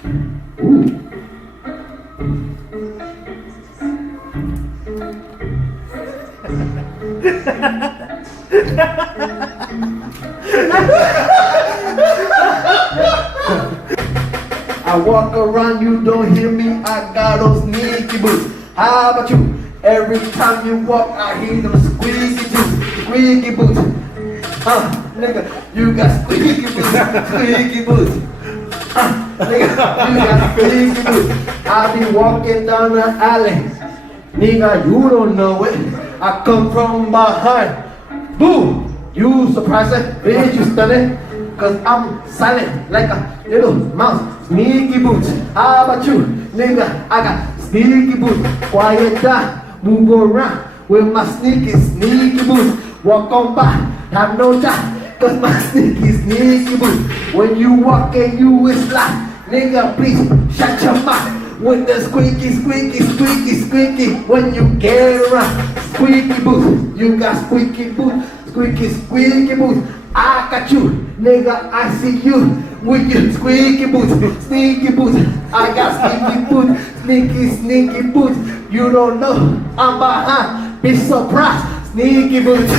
I walk around, you don't hear me, I got those sneaky boots. How about you? Every time you walk, I hear them squeaky boots. Nigga, you got squeaky boots. Nigga, you got squeaky boots. I be walking down the alley. Nigga, you don't know it. I come from behind. Boo! You surprised it? Bitch, you stunning? Cause I'm silent like a little mouse. Sneaky boots. How about you? Nigga, I got sneaky boots. Quiet down, move around with my sneaky boots. Walk on by, have no time. Cause my sneaky boots. When you walk and you is like, nigga, please shut your mouth. With the squeaky. When you get around, squeaky boots. You got squeaky boots. Squeaky boots. I got you, nigga, I see you with your squeaky boots. Sneaky boots. I got sneaky boots. Sneaky boots. You don't know, I'm behind. Be surprised. Sneaky boots.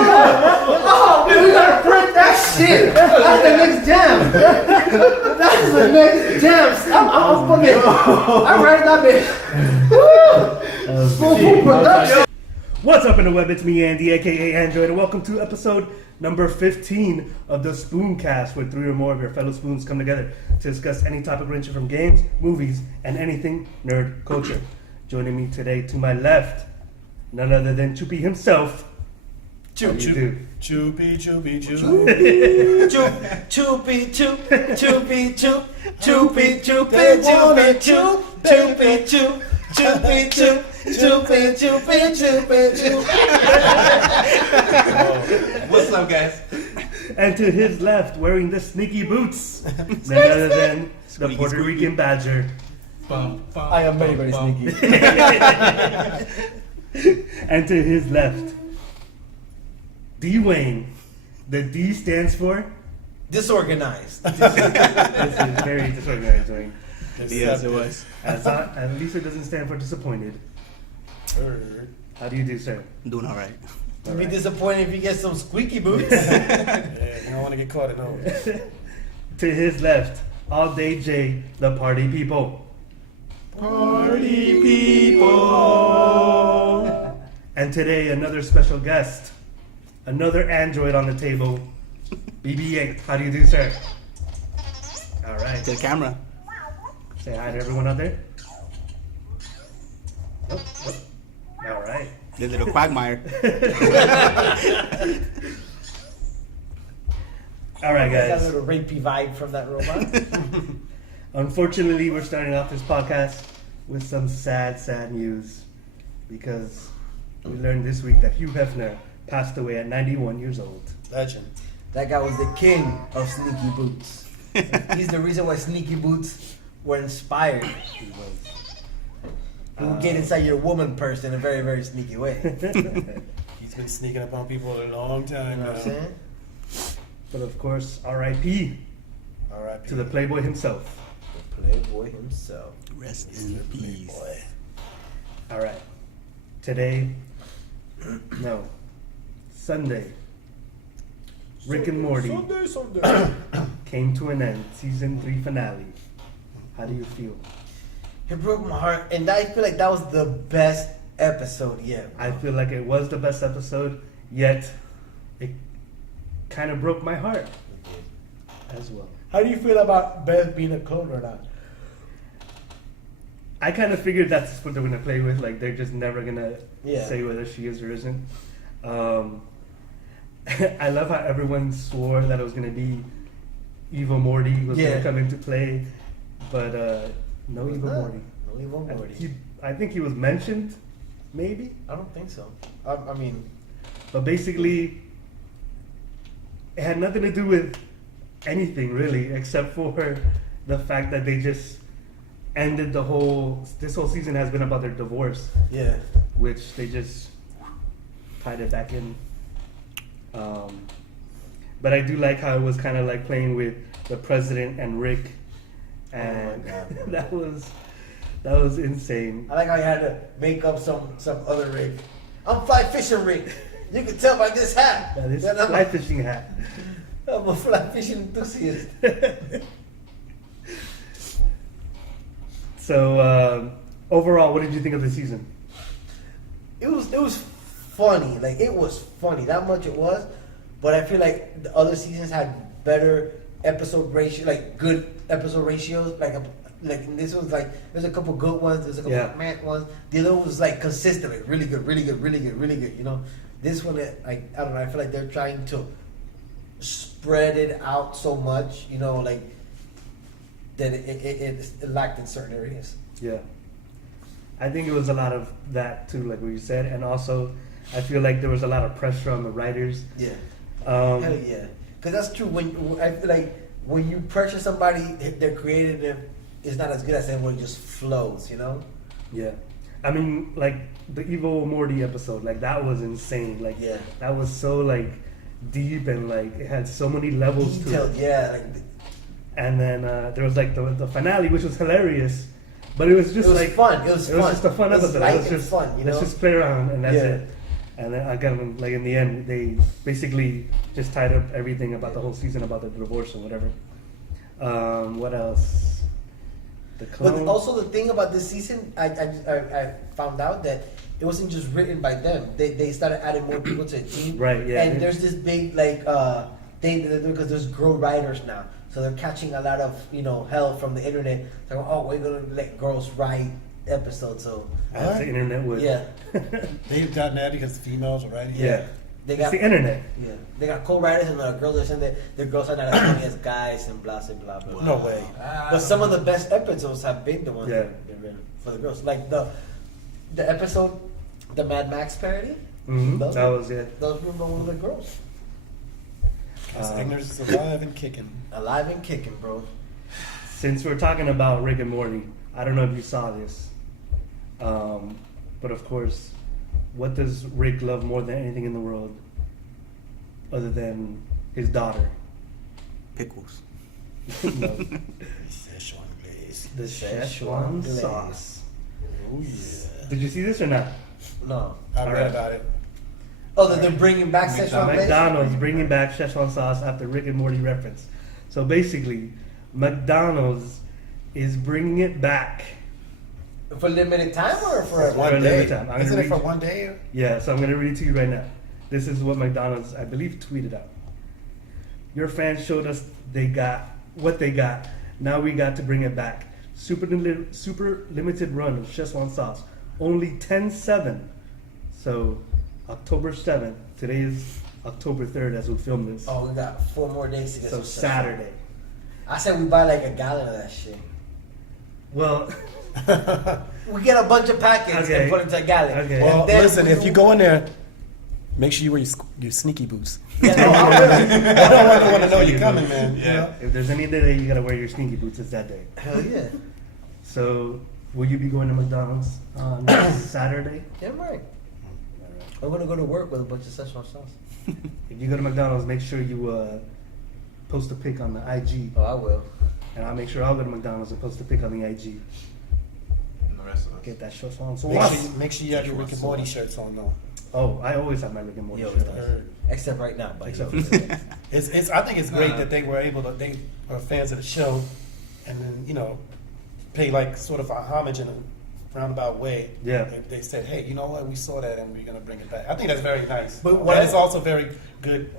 Oh, man, we gotta print that shit. That's the next jam. That's the next jam. I'm fucking. I'm writing that bitch. Full production. What's up in the web? It's me, Andy, aka Android, and welcome to episode number 15 of the Spooncast, where 3 or more of your fellow spoons come together to discuss any topic ranging from games, movies, and anything nerd culture. Joining me today to my left, none other than Choopy himself. Choopy. What's up, guys? And to his left, wearing the sneaky boots, none other than the Puerto Rican Badger. I am very, very sneaky. And to his left, D Wayne. The D stands for Disorganized. this is very disorganized, Wayne. Yes, it was. At least it doesn't stand for disappointed. How do you do, sir? I'm doing all right. You'd be disappointed if you get some squeaky boots. Yeah, you don't want to get caught in those. To his left, All Day J, the party people. Party people. And today, another special guest, another android on the table, BB8. How do you do, sir? All right. To the camera. Say hi to everyone out there. Oh. All right. The little quagmire. All right, Got a guys. little rapey vibe from that robot. Unfortunately, we're starting off this podcast with some sad news because we learned this week that Hugh Hefner passed away at 91 years old. Legend. That guy was the king of sneaky boots. He's the reason why sneaky boots were inspired. He was. He will get inside your woman purse in a very, very sneaky way. He's been sneaking up on people a long time You know now. what I'm saying? But of course, R.I.P. R.I.P. to the Playboy himself. The Playboy himself. Rest in peace. Boy. All right. Today, no, Sunday, Rick and Morty Sunday. came to an end. Season 3 finale. How do you feel? It broke my heart, and I feel like that was the best episode yet. I feel like it was the best episode, yet it kind of broke my heart as well. How do you feel about Beth being a clone or not? I kind of figured that's what they're going to play with. Like, they're just never going to Yeah. say whether she is or isn't. I love how everyone swore that it was going to be Evil Morty was going Yeah. to come into play, but no It was Evil not. Morty. No Evil Morty. I think he was mentioned, maybe, I don't think so. I mean, but basically, it had nothing to do with anything really, except for the fact that they just ended this whole season has been about their divorce, Yeah. which they just tied it back in. But I do like how it was kind of like playing with the president and Rick, and that was insane. I like how you had to make up some other Rick. I'm fly fishing Rick. You can tell by this hat. That is that I'm fly fishing hat. I'm a fly fishing enthusiast. So overall, what did you think of the season? It was funny. Like it was funny. That much it was. But I feel like the other seasons had better episode ratio, like good episode ratios. Like this was like there's a couple good ones. There's a couple meh ones. The other one was like consistent, like really good, really good, really good, really good. You know, this one like I don't know. I feel like they're trying to spread it out so much. You know, like that it lacked in certain areas. Yeah, I think it was a lot of that too, like what you said, and also I feel like there was a lot of pressure on the writers. Yeah. Hell yeah, because that's true. When I feel like when you pressure somebody, their creative is not as good as everyone just flows. You know. Yeah, I mean, like the Evil Morty episode, like that was insane. Like that was so like deep and like it had so many levels detailed, to it. Yeah, like. And then there was like the finale, which was hilarious, but it was just like fun. It was just a fun episode. It was just fun. You know? Let's just play around and that's it. And then again, like in the end, they basically just tied up everything about the whole season, about the divorce or whatever. What else? The clone. But also the thing about this season, I found out that it wasn't just written by them. They started adding more people to the team. Right. Yeah. And there's this big like thing that they're doing because there's girl writers now, so they're catching a lot of hell from the internet. They're going, we're gonna let girls write episodes. So as the internet would. Yeah. They've done that because females are writing. Yeah. They It's got the internet. Yeah, they got co-writers and the girls are saying that the girls are not as funny as guys and blah blah blah. No way. But some of the best episodes have been the ones Yeah. that written for the girls. Like the episode, the Mad Max parody. Mm-hmm. Those That were- was it. Those were one of the girls. Ignorance is alive and kicking. Alive and kicking, bro. Since we're talking about Rick and Morty, I don't know if you saw this, but of course, what does Rick love more than anything in the world, other than his daughter? Pickles. No, Szechuan glaze. the Szechuan Szechuan glaze. sauce. Oh yeah. Did you see this or not? No. I All read right. about it. Oh, that they're bringing back Szechuan glaze? McDonald's bringing back Szechuan sauce after Rick and Morty reference. So basically, McDonald's is bringing it back. For limited time or For forever? one a day. limited time. I'm Isn't gonna it for read- one day? Yeah, so I'm going to read it to you right now. This is what McDonald's, I believe, tweeted out. Your fans showed us what they got. Now we got to bring it back. Super limited run of Szechuan sauce. Only 10/7. So October 7th. Today is October 3rd as we film this. Oh, we got 4 more days to get So some Szechuan. Saturday. I said we buy like a gallon of that shit. Well, We get a bunch of packets Okay. and put it into a gallon. Okay. And Well, then listen, we if do- you go in there, make sure you wear your sneaky boots. Yeah, no, I will. I don't want to know you're coming, man. You know? if there's any day you got to wear your sneaky boots, it's that day. Hell yeah. So will you be going to McDonald's on Saturday? Yeah, right. I'm gonna go to work with a bunch of Szechuan sauce. If you go to McDonald's, make sure you post a pic on the IG. Oh, I will. And I'll make sure I'll go to McDonald's and post a pic on the IG. And the rest of us. Get that shit on. So Make sure you have your Rick and Morty shirts on, though. Oh, I always have my Rick and Morty He shirt always on. does. Except right now, but Except he for always today. does. I think it's great that they were able to, they are fans of the show, and then, pay like sort of a homage in a roundabout way. Yeah. They said, hey, you know what, we saw that and we're going to bring it back. I think that's very nice. But But what- it's also very good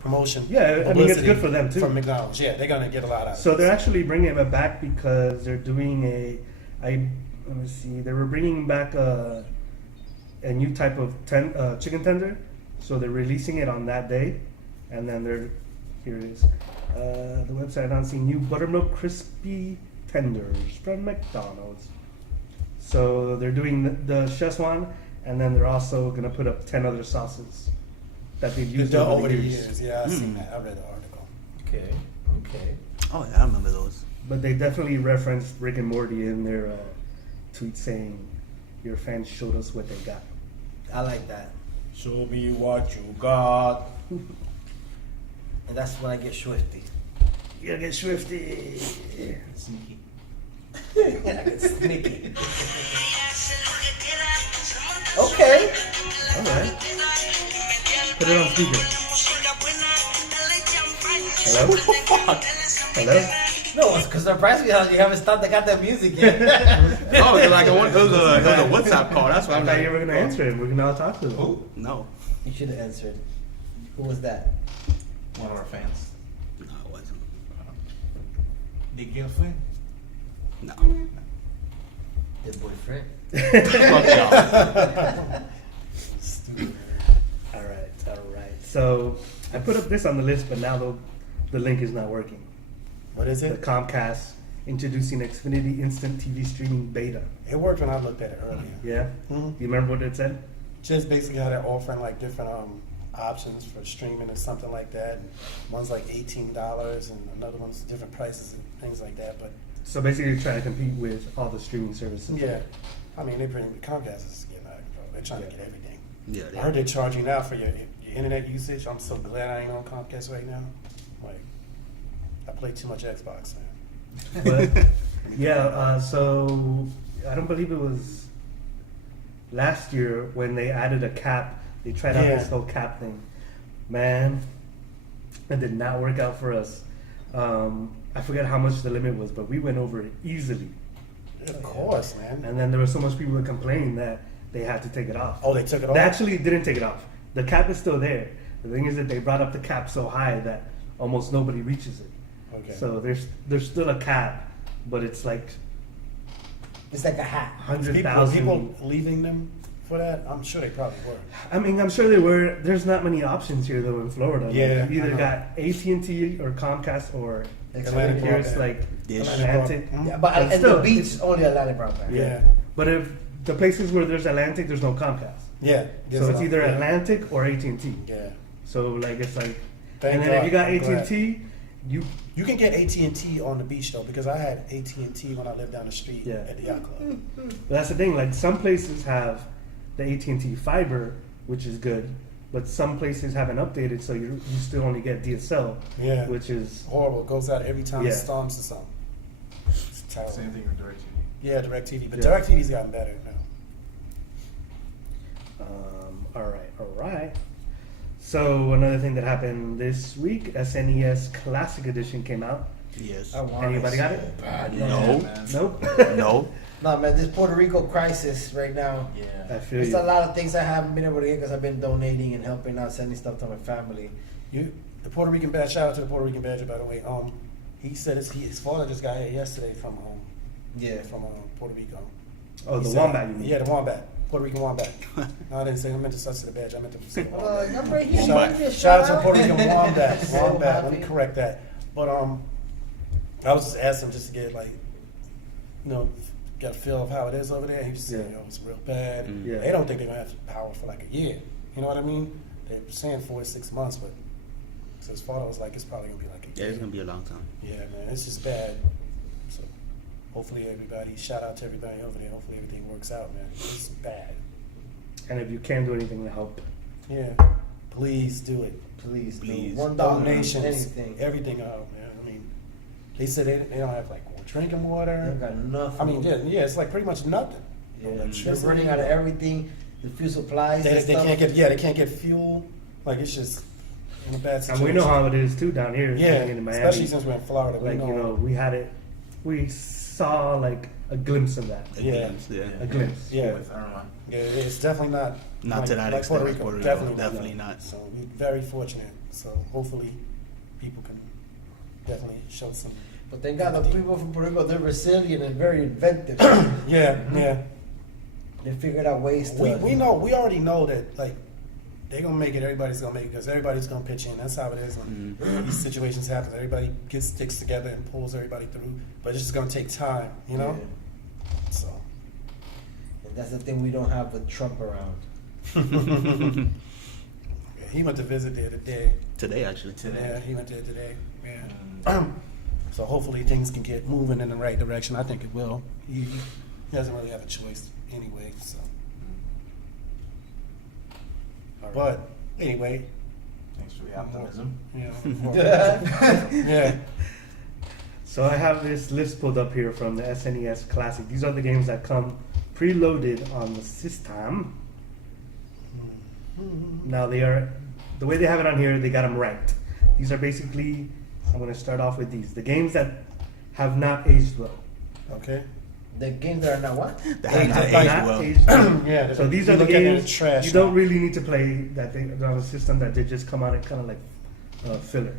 promotion. Yeah, I mean, it's publicity good for them, too. From McDonald's. Yeah, they're going to get a lot out of So it. they're actually bringing it back because they're doing let me see, they were bringing back a new type of chicken tender. So they're releasing it on that day. And then here it is. The website announcing new buttermilk crispy tenders from McDonald's. So they're doing the Szechuan, and then they're also going to put up 10 other sauces that they've They've used done over the years. Yeah, I've seen that. I read the article. Okay. Oh, yeah, I remember those. But they definitely referenced Rick and Morty in their tweet saying, "Your fans showed us what they got." I like that. Show me what you got. And that's when I get swifty. You gotta get swifty. Sneaky. Sneaky. Okay. All right. Put it on speaker. Hello? Hello? No, it's because surprised me how you haven't stopped the goddamn music yet. Oh, it was a WhatsApp call. That's why I I'm thought like, you were gonna answer it. We can all talk to them. Who? no. You should have answered. Who was that? One of our fans. No, it wasn't. Nick Gilfin. No. Your boyfriend. Fuck y'all. Stupid. All right. So I put up this on the list, but now the link is not working. What is The it? Comcast introducing Xfinity Instant TV Streaming Beta. It worked when I looked at it earlier. Yeah? Mhm. You remember what it said? Just basically how they're offering like different options for streaming or something like that. And one's like $18 and another one's different prices and things like that. But So basically, you're trying to compete with all the streaming services. yeah, I mean they pretty Comcast is getting out of control. They're trying to get everything. Yeah. I heard they're charging now for your internet usage. I'm so glad I ain't on Comcast right now. Like I play too much Xbox, man. But yeah, so I don't believe it was last year when they added a cap. They tried out Yeah. this whole cap thing. Man, it did not work out for us. I forget how much the limit was, but we went over it easily. Of course, man. And then there were so much people that complained that they had to take it off. Oh, they took it off? They actually didn't take it off. The cap is still there. The thing is that they brought up the cap so high that almost nobody reaches it. Okay. So there's still a cap, but it's like It's like a hat. 100,000. People leaving them for that? I'm sure they probably were. I mean, I'm sure there were. There's not many options here though in Florida. Like, Yeah, you I either know. got AT&T or Comcast or Atlantic here's broadband. like Dish. Atlantic. Mhm. Yeah, but But and still, the beach only Atlantic broadband. Yeah. But if the places where there's Atlantic, there's no Comcast. Yeah. So it's either yeah. Atlantic or AT&T. Yeah. So like it's like, Thank and then God. if you got I'm glad. AT&T, you You can get AT&T on the beach though, because I had AT&T when I lived down the street Yeah. at the yacht club. that's the thing. Like some places have the AT&T fiber, which is good, but some places haven't updated, so you still only get DSL, Yeah. which is Horrible. It goes out every time Yeah. it storms or something. It's terrible. Same thing with DirecTV. Yeah, DirecTV. But Yeah. DirecTV's gotten better now. all right. So another thing that happened this week, SNES Classic Edition came out. Yes. I want Anybody it got so it? bad. No. man. Nope. No. No, man, this Puerto Rico crisis right now. Yeah. I feel There's you. a lot of things I haven't been able to get because I've been donating and helping out, sending stuff to my family. The Puerto Rican badge. Shout out to the Puerto Rican badger, by the way. He said his father just got here yesterday from Puerto Rico. Oh, He the said- wombat. You mean? Yeah, the wombat. Puerto Rican wombat. No, I didn't say. I meant to say the badge. I meant to say the wombat. I'm right here. Shout, Give me a shout out to shout Puerto Rican wombat. So Wombat. Let me happy. correct that. But I was just asking him just to get like, get a feel of how it is over there. He was saying, Yeah. it's real bad. Mm. Yeah. They don't think they're gonna have power for like a year. You know what I mean? They're saying 4 to 6 months, but so his father was like, it's probably gonna be like a Yeah, year. it's gonna be a long time. Yeah, man, it's just bad. So hopefully everybody, shout out to everybody over there. Hopefully everything works out, man. It's bad. And if you can do anything to help, Yeah, please do it. Please, Please. do $1, Donations, anything. everything out, man. I mean, they said they don't have like drinking They water. got nothing. I mean, yeah, it's like pretty much nothing. Yeah, they're Electricity. running out of everything. The few supplies. They and stuff. they can't get fuel. Like it's just in a bad and situation. we know how it is too down here. Yeah, in Miami. especially since we're in Florida. like we had it. We saw like a glimpse of that. Yeah. Yeah. A glimpse. Yeah, With Irma. yeah, it's definitely not. Not to that like extent, Puerto like Rico. Puerto Rico. Definitely, Definitely not. So we're very fortunate. So hopefully, people can definitely show some. But thank God the people from Puerto Rico, they're resilient and very inventive. Yeah, yeah. They figured out ways to. We know. We already know that like they're gonna make it. Everybody's gonna make it because everybody's gonna pitch in. That's how it is when these situations happen. Everybody sticks together and pulls everybody through. But it's just gonna take time, you know. Yeah. So. And that's the thing we don't have with Trump around. Yeah, he went to visit there today. Today, actually. Yeah, he went there today. Yeah. So hopefully things can get moving in the right direction. I think it will. He doesn't really have a choice anyway. So, but anyway, Thanks for the optimism. yeah. So I have this list pulled up here from the SNES Classic. These are the games that come preloaded on the system. Now they are, the way they have it on here, they got them ranked. These are basically, I'm going to start off with these. The games that have not aged well. Okay. The games that are not what? The games that Have age not well. aged well. Yeah. So these you are the look at it in games trash you don't now. really need to play that they, on a system that they just come out and kind of like filler.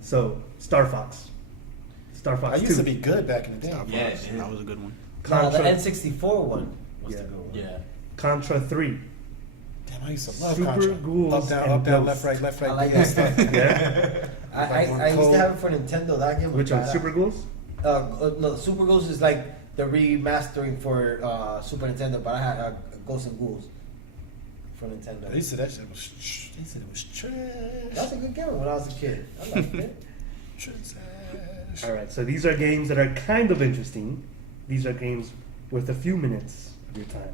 So Star Fox. Star Fox I 2. used to be good back in the day. Star Fox, Yeah, yeah. that was a good one. No, the Contra, N64 one was Yeah. the good one. Yeah. Contra 3. Damn, I used to love Super Contra. Ghouls Up, down, and up, down, Ghosts. left, I like doing that. stuff. Yeah. I used to have it for Nintendo. That game was Which one? badass. Super Ghouls? No, the Super Ghouls is like the remastering for Super Nintendo, but I had Ghosts and Ghouls for Nintendo. They said that shit was. They said it was trash. That was a good game when I was a kid. I liked it. Trash. All right, so these are games that are kind of interesting. These are games worth a few minutes of your time.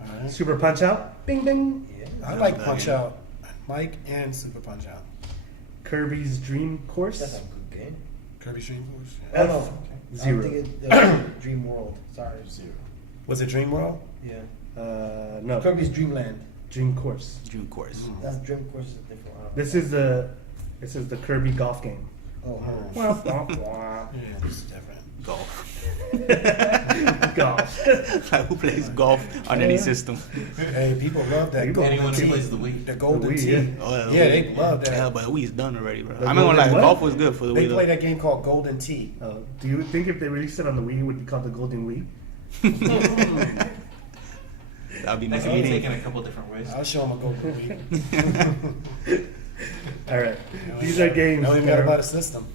All right. Super Punch Out, bing bing. Yeah. I Yeah, like that Punch game. Out. Mike and Super Punch Out. Kirby's Dream That's Course, a good game. Kirby Stream Force. Oh no, Zero. I think it was Dream World. Sorry, Zero. Was it Dream World? Yeah. no, Kirby's Dreamland. Dream Course. Dream Course. That's Dream Course is different. I don't know. This is the Kirby golf game. Oh, Wah, wah, wah. Yeah, it's different. Golf. Golf. Like, who plays golf on any system? Hey, people love that People- golden Anyone who tee. plays the Wii. The golden The Wii, tee. yeah. Oh, Yeah, they love that. Yeah, but the Wii's done already, bro. The I mean, golden like what? golf was good for the They Wii. play though. that game called Golden Tee. Do you think if they released it on the Wii, it would be called the Golden Wii? That'd be That can be misleading. taken a couple different ways. I'll show them a Golden Wii. All right, these are games. I don't even that got are- about a system.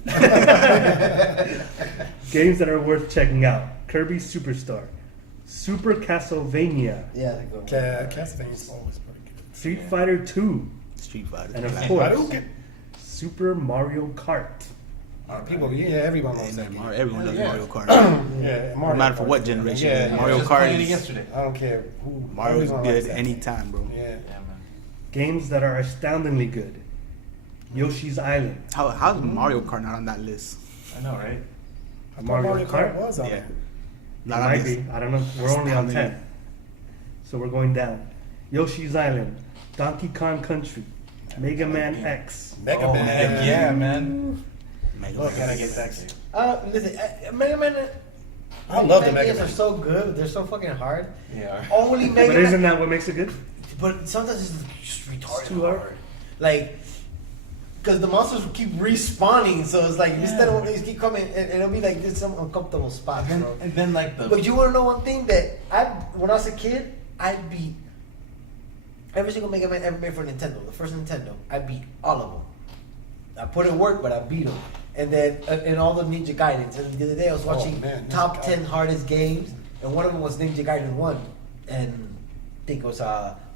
Games that are worth checking out. Kirby Superstar, Super Castlevania, Yeah, they go. Castlevania's always pretty good. Street Fighter 2, Street Fighter. and of Classic. course, Hadouken. Super Mario Kart. People, yeah, everyone loves that game. Everyone loves Yeah. Mario Kart. Yeah, No matter for Kart. what generation. Yeah, Mario Just Kart playing it is yesterday. I don't care who. Mario's everyone likes good that anytime, bro. game. Yeah. Yeah, man. Games that are astoundingly good. Yoshi's Island, How's Mario Kart not on that list? I know, right? I thought Mario Kart? was on Yeah. there. Not it on might this. be. I don't know. We're only on Astounding. 10, so we're going down. Yoshi's Island, Donkey Kong Country, Mega Man X, Mega Oh, Man. heck yeah, man. Mega Look, Man. can I get that game? Listen, Mega Man. I love the Mega games Man. are so good. They're so fucking hard. Yeah. Only Mega but Man. isn't that what makes it good? But sometimes it's just retarded It's too hard. Like, because the monsters will keep respawning, so it's like instead of just keep coming, and it'll be like this some uncomfortable spots, And bro. then like the. But you want to know one thing that when I was a kid, I beat every single Mega Man ever made for Nintendo. The first Nintendo, I beat all of them. I put in work, but I beat them. And then and all the Ninja Gaidens. And the other day I was watching man, Ninja top Gaiden. 10 hardest games, and one of them was Ninja Gaiden 1, and I think it was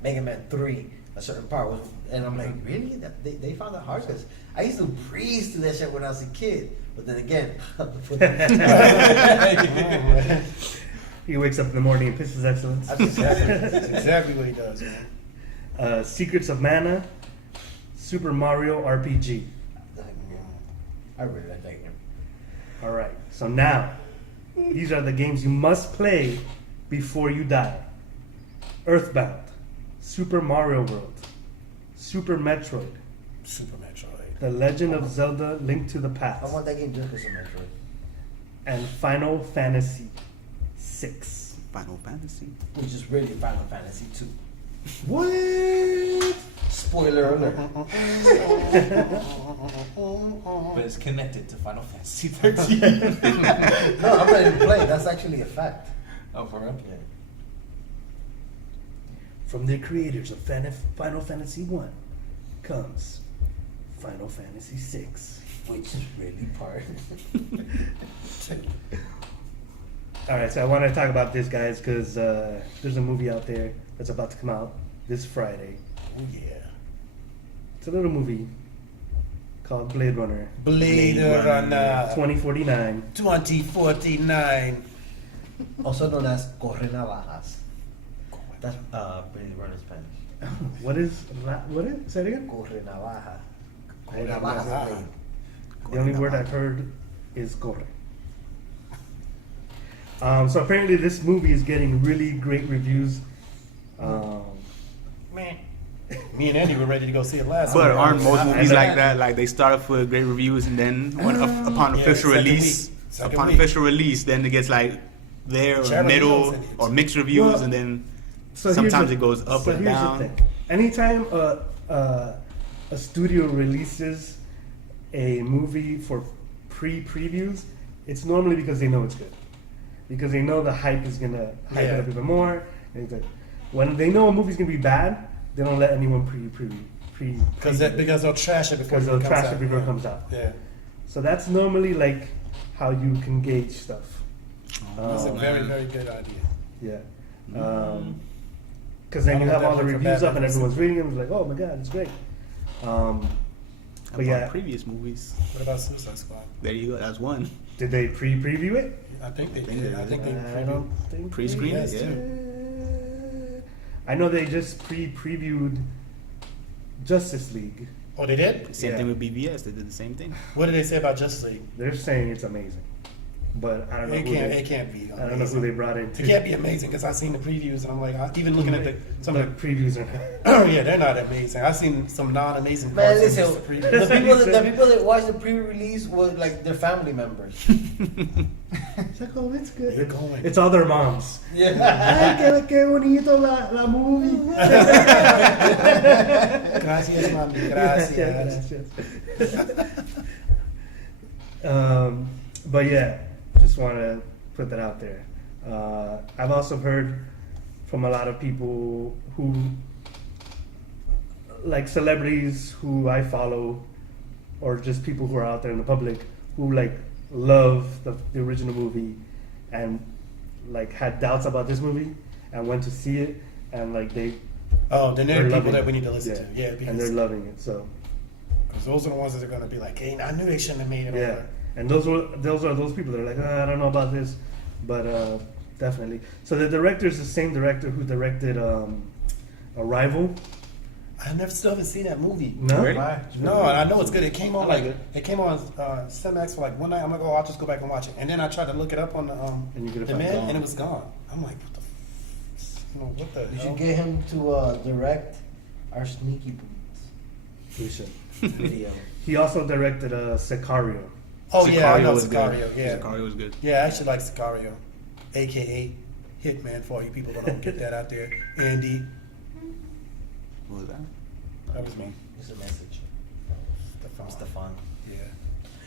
Mega Man 3. A certain part was, and I'm like, really? They found that hard? Because I used to breeze through that shit when I was a kid. But then again, He wakes up in the morning and pisses excellence. that's exactly. That's exactly what he does, man. Secrets of Mana, Super Mario RPG. I really like that game. All right, so now these are the games you must play before you die. Earthbound, Super Mario World, Super Metroid, Super Metroid. The Legend of Zelda: Link to the I Past, want that game just because of Metroid. and Final Fantasy VI. Final Fantasy. Which is really Final Fantasy 2. What? Spoiler alert. But it's connected to Final Fantasy 13. No, I'm ready to play. That's actually a fact. Oh, for real? Yeah. From the creators of Final Fantasy 1 comes Final Fantasy VI. Which is really part. All right, so I want to talk about this, guys, because there's a movie out there that's about to come out this Friday. Oh, yeah. It's a little movie called Blade Runner Blade Runner 2049. 2049. Also known as Corre Navajas. That's Blade Runner in Spanish. What is? Say it again. Corre Navaja. Corre Corre Navajas Navaja. Blade. The only word I've heard is corre. So apparently this movie is getting really great reviews. Me and Andy were ready to go see it last But week. aren't most I- movies I- like that? Like they start off with great reviews, and then upon Yeah, official second release, week. Second upon week. official release, then it gets like there or Charlie middle knows it. or mixed reviews, Well, and then So sometimes here's it goes up so and here's the down. thing. Anytime a studio releases a movie for pre-previews, it's normally because they know it's good, because they know the hype is gonna hype it Yeah. up even more. And it's like, when they know a movie's gonna be bad, they don't let anyone Because they'll trash it before because it they'll comes trash out. it before it Yeah. comes out. Yeah. So that's normally like how you can gauge stuff. That's a Um, very, very good idea. Yeah. Because then I you don't have know all the if that worked for reviews up and Batman. everyone's reading them. It's like, oh my god, it's great. But Upon yeah, previous movies, What about Suicide Squad? there you go. That's one. did they pre-preview it? I think they think did. they I think they I don't think Pre-screen they it, yeah. did. I know they just pre-previewed Justice League. Oh, they did? Same Yeah. thing with BVS. They did the same thing. What did they say about Justice League? They're saying it's amazing, but I don't know. It can't be. I don't know who they brought in. It can't be amazing because I've seen the previews and I'm like, even looking at some the of previews are. the, yeah, they're not amazing. I've seen some non-amazing Man, parts in listen, just the the previews. people that watched the pre-release were like their family members. It's like, oh, it's good. They're going. It's all their moms. Yeah. Ay, qué bonito la movie. Gracias, mami. Gracias. But yeah, just want to put that out there. I've also heard from a lot of people who, like celebrities who I follow, or just people who are out there in the public who like love the original movie and like had doubts about this movie and went to see it and like Oh, then there are they're people loving that it. we need to listen to. Yeah, and they're because loving it. So those are the ones that are going to be like, hey, I knew they shouldn't have made it yeah, over. and those are those people that are like, I don't know about this, but definitely. So the director is the same director who directed Arrival. I still haven't seen that movie. No, Really? No, and I know it's good. It came on I like like it. it came on Cinemax for like one night. I'm like, oh, I'll just go back and watch it. And then I tried to look it up on the And you couldn't the find it. man, and it was gone. I'm like, what the We hell? should get him to direct our Sneaky Boots we should. video. He also directed Sicario. Oh yeah, I know was good. Sicario. Yeah, Sicario was good. yeah, I actually like Sicario, aka Hitman. For all you people that don't get that out there, Andy, What was that? that was me. It's a message from Stefan. Yeah,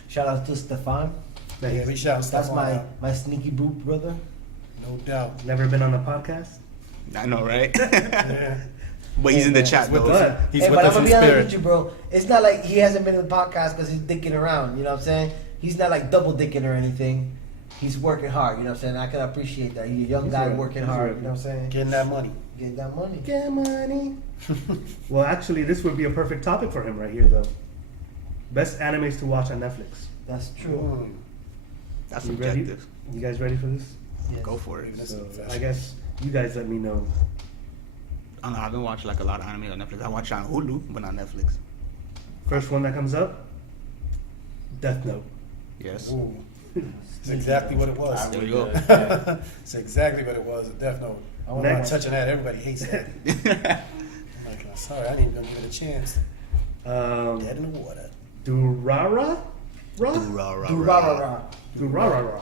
Shout out to Stefan. yeah, we shout That's stuff my Sneaky Boot brother. no doubt. Never been on a podcast. I know, right? Yeah. But he's in the chat with though. us. He's Hey, with but I'm us gonna in be honest spirit. with you, bro. It's not like he hasn't been in the podcast because he's dicking around. You know what I'm saying? He's not like double dicking or anything. He's working hard. You know what I'm saying? I can appreciate that. He's a young He's guy right. working He's hard. right. You know what I'm saying? Getting that money. Get that money. Get money. Well, actually, this would be a perfect topic for him right here, though. Best animes to watch on Netflix. That's true. Mm. That's You ready? objective. You guys ready for this? Yes. Go for it. That's So, fashion. I guess you guys let me know. I don't know. I've been watching like a lot of anime on Netflix. I watch it on Hulu, but not Netflix. First one that comes up, Death Note. Yes. Ooh. It's exactly what it was. There we go. It's exactly what it was. A Death Note. I'm not Next. touching that. Everybody hates that. I'm like, oh, sorry, I didn't even give it a chance. Dead in the water. Durara? Ra? Do-ra-ra-ra. Durara.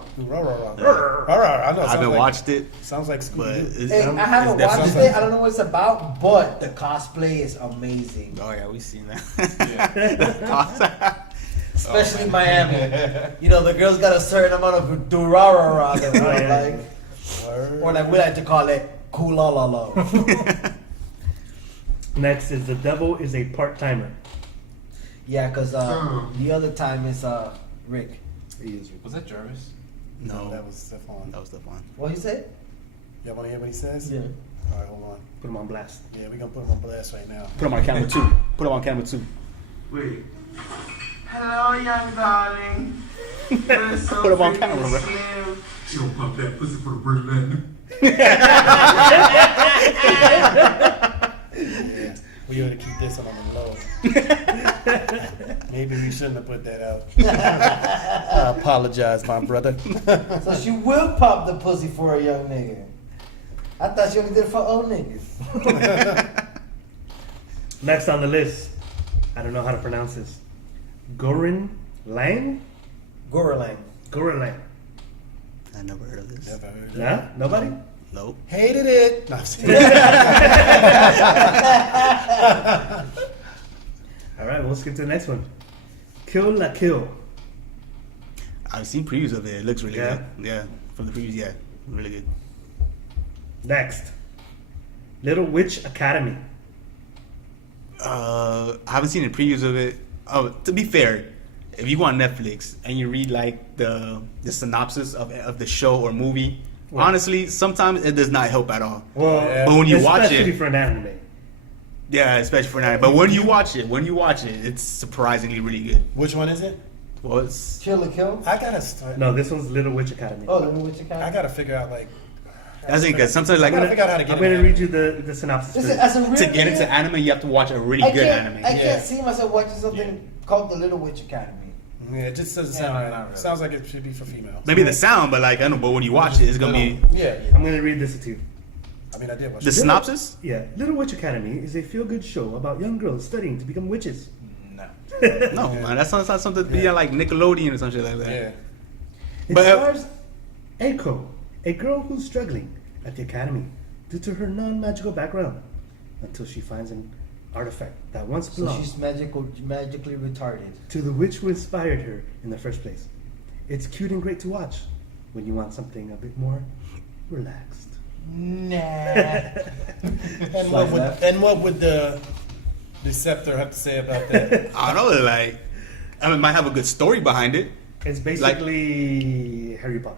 I know. I haven't watched it, Sounds like but Scooby-Doo. it's, Hey, I haven't it's watched definitely- it. I don't know what it's about, but the cosplay is amazing. Oh yeah, we've seen that. Especially Miami. You know, the girls got a certain amount of do-ra-ra-ra that we don't Yeah. like. Word. Or like we like to call it cool-la-la-la. Next is The Devil is a Part-Timer. Yeah, because the other time is Rick. He is. Was that Jarvis? No, that was Stephon. that was the one. What he said? Y'all want to hear what he says? Yeah. All right, hold on. Put him on blast. Yeah, we're going to put him on blast right now. Put him on camera 2. Put him on camera 2. Wait. Hello, young darling. Put him on camera, bro. She don't pop that pussy for the preloaded. We ought to keep this one on the low. Maybe we shouldn't have put that out. I apologize, my brother. So she will pop the pussy for a young nigga. I thought she only did it for old niggas. Next on the list, I don't know how to pronounce this. Gorin Lang? Goralang. Goralang. I never heard of this. Never heard of it. Nah? Nobody? Nope. Hated it. No, I'm just kidding. All right, we'll skip to the next one. Kill La Kill. I've seen previews of it. It looks really Yeah? good. Yeah, from the previews, yeah, really good. Next, Little Witch Academy. I haven't seen the previews of it. Oh, to be fair, if you go on Netflix and you read like the synopsis of the show or movie, Right. honestly, sometimes it does not help at all. Well, But when you watch especially it, for an anime. yeah, especially for that. But when you watch it, it's surprisingly really good. Which one is it? Well, it's Kill or kill? I gotta start. No, this one's Little Witch Academy. Oh, let me with your I cat. gotta figure out like. that's it. Because sometimes like I gotta figure out how to get I'm in going to there. read you the synopsis. Listen, first. as a real to get into nigga, anime, you have to watch a really I good can't, anime. I Yeah. can't see myself watching something called The Little Witch Academy. Yeah, it just doesn't Yeah, sound no, right. not really. Sounds like it should be for females. Maybe the sound, but like I don't know. But when you watch it, it's gonna be Yeah. I'm going to read this to you. I mean, I did watch the it. synopsis. Yeah, Little Witch Academy is a feel-good show about young girls studying to become witches. No. No, man, that's not something to be on like Nickelodeon or some shit like that. Yeah. It But- stars Eiko, a girl who's struggling at the academy due to her non-magical background until she finds an artifact that once So belonged she's magically retarded. to the witch who inspired her in the first place. It's cute and great to watch when you want something a bit more relaxed. Nah. And what would the Deceptor have to say about that? I don't know, like I mean, it might have a good story behind it. It's basically Harry Potter.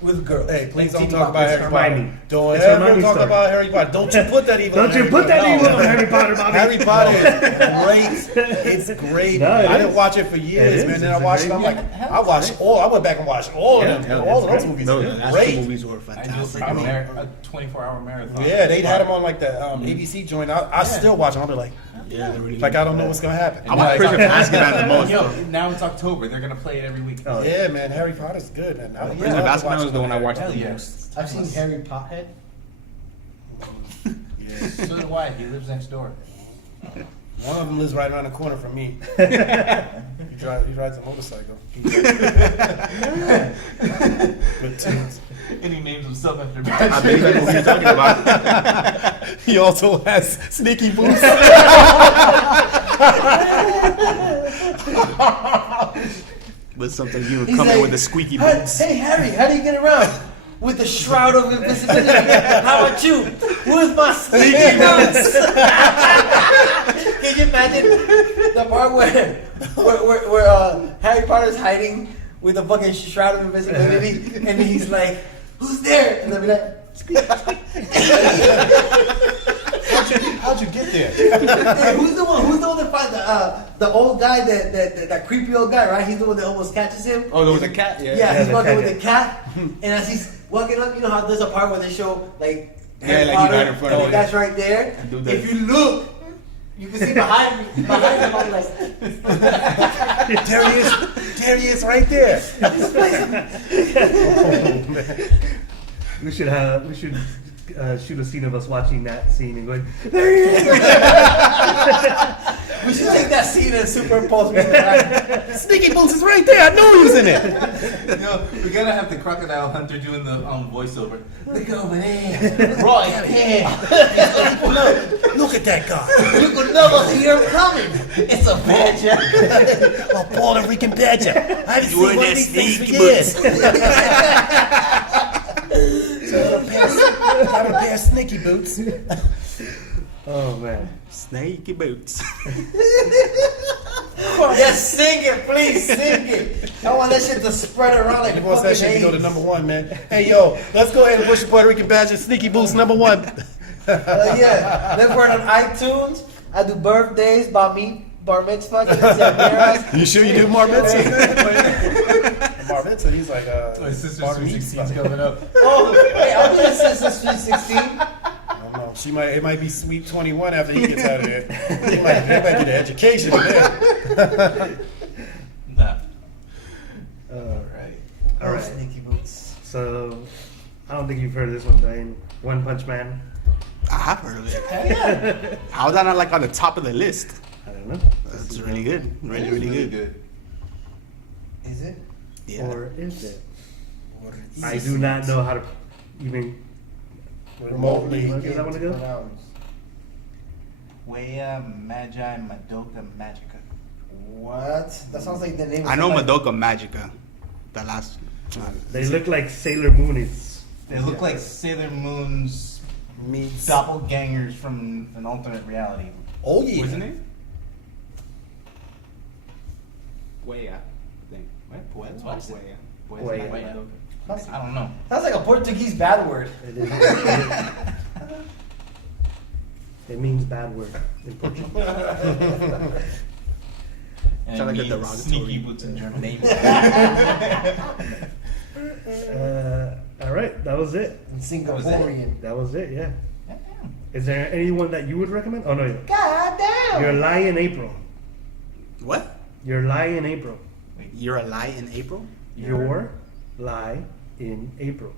With girls. Hey, please Like don't Team talk about It's Harry Potter. Hermione. Don't It's ever Hermione's talk story. about Harry Potter. Don't you put that evil on Don't you Harry put that Potter. evil No. on Harry Potter, Bobby. Harry Potter is great. It's great. No, it I didn't is. watch it for It years, is. man. Then It's I watched a it. I'm great- like, I went back and watched all of them. Yeah, All of it's those great. movies. Those last two Great. movies were I do fantastic. a 24-hour marathon. Yeah, they had them on like the ABC joint. I still watch them. I'll be like, Yeah, they're really like good. I don't know what's gonna happen. I'm a Prison Azkaban the most. Yo, now it's October. They're gonna play it every week. Oh, Yeah, man, Harry Potter's good, man. Prison of Azkaban was the one I watched Hell the yeah. most. I've seen Harry Pothead. So did Wyatt. He lives next door. One of them lives right around the corner from me. He rides a motorcycle. Good tunes. And he names himself after I believe that's what you're talking about. He also has sneaky boots. But sometimes you would He's come in like, with the squeaky "Hey, boots. Hey Harry, how do you get around? With the shroud of invisibility. How about you? With my sneaky boots. Can you imagine the part where Harry Potter's hiding with the fucking shroud of invisibility, and he's like, "Who's there?" And they'll be like, How'd you get there? "Hey, who's the one that finds the old guy that creepy old guy, right? He's the one that almost catches him." Oh, there was a cat. Yeah, he's the walking cat, with the cat, and as he's walking up, you know how there's a part where they show like Harry like, Potter, he's right in front and of the him. guy's right there. And do that. If you look, you can see behind me, him, I'm like, There he is, right there. We should shoot a scene of us watching that scene and going, there he is! we should take that scene and superimpose it. Sneaky boots is right there. I knew he was in it. Yo, we gotta have the Crocodile Hunter doing the voiceover. Look over there, right there. Look at that guy. You could never see him coming. It's a badger. A Puerto Rican badger. I haven't seen one of these things for sneaky years. Got a pair of sneaky boots. Oh, man. Snaky boots. Yes, sing it, please, sing it. I want that shit to spread around like He wants that fucking shit to go to AIDS. number one, man. Hey, yo, let's go ahead and push the Puerto Rican badger. Sneaky boots number one. Yeah, then for it on iTunes. I do birthdays, bat bar mitzvah? Can you say Miras? You sure you do bar mitzvah? Bar mitzvah, he's like, My sister's bar 316's mitzvah. coming up. Oh, hey, I'll be the sister's 316. I don't know. It might be sweet 21 after he gets out of there. He might get the education there. Nah. Alright. Oh, Alright. sneaky boots. So, I don't think you've heard of this one, Diane. One Punch Man. I have heard of it. How is that not like on the top of the list? I don't know. It's really good. Really, really good. Is it? Yeah. Or is it? Or I do not know how to even Remotely. Where does that one go? pronounce. Wea Magi Madoka Magica. What? That sounds like the name. I know of somebody. Madoka Magica. The last. They look like Sailor Moonies. They look like Sailor Moon's Meets. doppelgangers from an alternate reality. Oh, yeah. Wasn't it? Wea. I think. What? Wea. I don't know. Sounds like a Portuguese bad word. It is. It means bad word in Portuguese. And Sound like a it means derogatory. sneaky boots in German. All right, that was it. In Singaporean. That was it. Yeah. Yeah. Is there anyone that you would recommend? Oh no, yeah. God damn. Your Lie in April. What? Your Lie in April. You're a lie in April? Your Lie in April.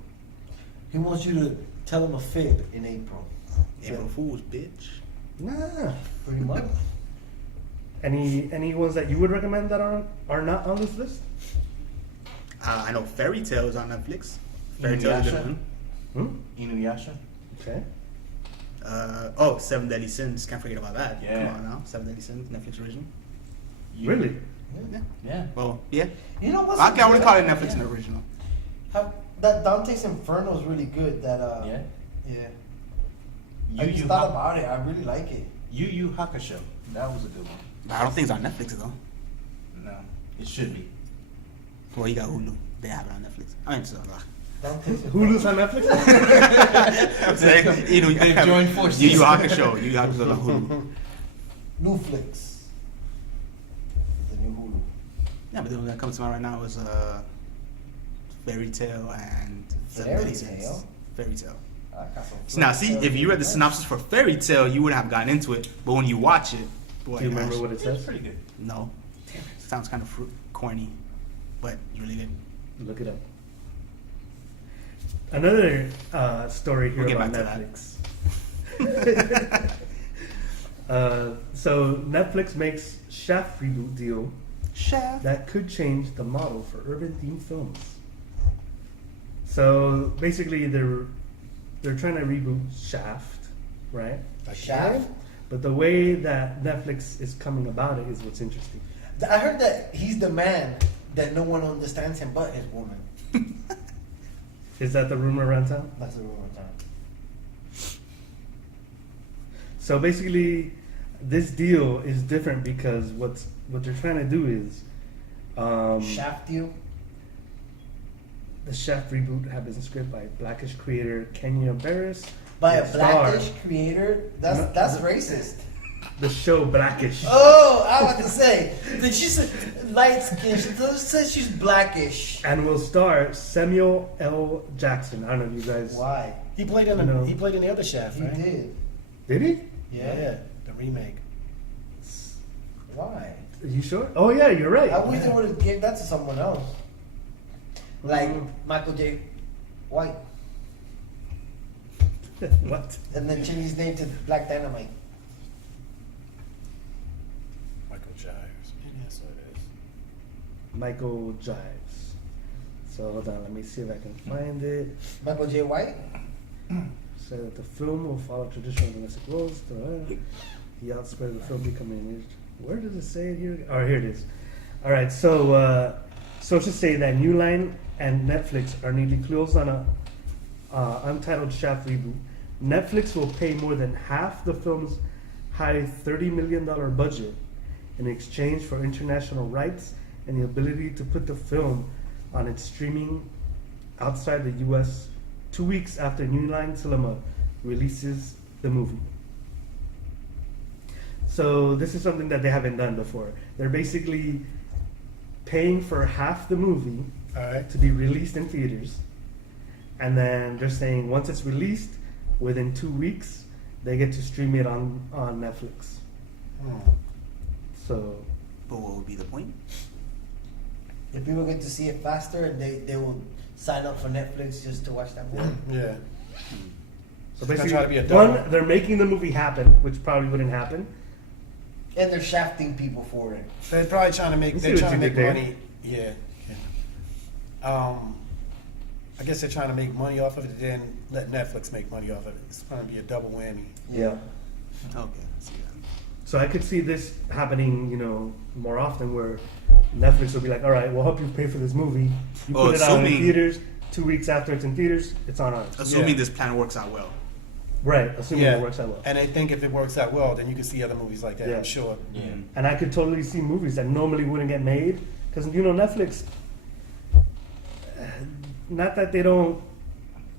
He wants you to tell him a fib in April. April Fool's, bitch. Nah. Pretty much. Any ones that you would recommend that are not on this list? I know Fairy Tail is on Netflix. Fairy Tail is a good one. Inuyasha. Okay. Oh, Seven Deadly Sins. Can't forget about that. Yeah. Come on now. Seven Deadly Sins, Netflix original. Really? Yeah. Yeah. Well, yeah. You know what's I wouldn't call it good? Netflix original. That Dante's Inferno is really good. That Yeah. Yeah. I just thought about it. I really like it. Yu Yu Hakusho. That was a good one. But I don't think it's on Netflix though. No, it should be. Well, you got Hulu. They have it on Netflix. I mean, so. Dante's Hulu's on Netflix? I'm saying, They've joined forces. Yu Yu Hakusho. Yu Yu Hakusho is on Hulu. New Flicks. The new Hulu. Yeah, but the one that comes to mind right now is Fairy Tail and Seven Fairy Deadly Sins. Tale? Fairy Tale. I got some So now, see, if you read the synopsis for Fairy Tale, you wouldn't have gotten into it. But when you watch it, boy, Do you remember gosh, what it It's says? pretty good. No, damn it, sounds kind of corny, but it's really good. Look it up. Another story here We'll get about back Netflix. So Netflix makes Shaft reboot deal Chef. that could change the model for urban themed films. So basically, they're trying to reboot Shaft, right? Shaft? But the way that Netflix is coming about it is what's interesting. I heard that he's the man that no one understands him but his woman. Is that the rumor around town? That's the rumor time. So basically, this deal is different because what they're trying to do is Shaft you? the Chef reboot have been script by Blackish creator Kenya Barris. By a The star- blackish creator? No, That's no. racist. The show Blackish. Oh, I was about to say. But she's light skin. She says she's blackish. And will star Samuel L. Jackson. I don't know if you guys. Why? He played in the No. he played in the other Shaft, He right? did. Did he? Yeah. The remake. Why? Are you sure? Oh yeah, you're right. I wish they would have given that to someone else. Like Michael J. White. What? And then change his name to Black Dynamite. Michael Giles. Yeah, so it is. Michael Jives. So hold on, let me see if I can find it. Michael J. White? Said that the film will follow traditional domestic roles. He outspread the film becoming. Where does it say it here? Oh, here it is. All right, so sources say that New Line and Netflix are nearly closed on a untitled Shaft reboot. Netflix will pay more than half the film's high $30 million budget in exchange for international rights and the ability to put the film on its streaming outside the U.S. 2 weeks after New Line Cinema releases the movie. So this is something that they haven't done before. They're basically paying for half the movie All right. to be released in theaters, and then they're saying once it's released, within 2 weeks, they get to stream it on Netflix. So, But what would be the point? If people get to see it faster, and they will sign up for Netflix just to watch that movie. Yeah. so gonna basically, try to be a double. one, they're making the movie happen, which probably wouldn't happen. And they're shafting people for it. They're probably trying to make. You see They're what trying to you make did money. Yeah. I guess they're trying to make money off of it, then let Netflix make money off of it. It's going to be a double whammy. Yeah. Okay, I see that. So I could see this happening, more often, where Netflix will be like, "All right, we'll help you pay for this movie. You Well, put it out in assuming- theaters. 2 weeks after it's in theaters, it's on us." Assuming Yeah. this plan works out well. Right, assuming it works out well. And I think if it works out well, then you can see other movies like that. Yeah. I'm sure. Yeah. And I could totally see movies that normally wouldn't get made because Netflix. Not that they don't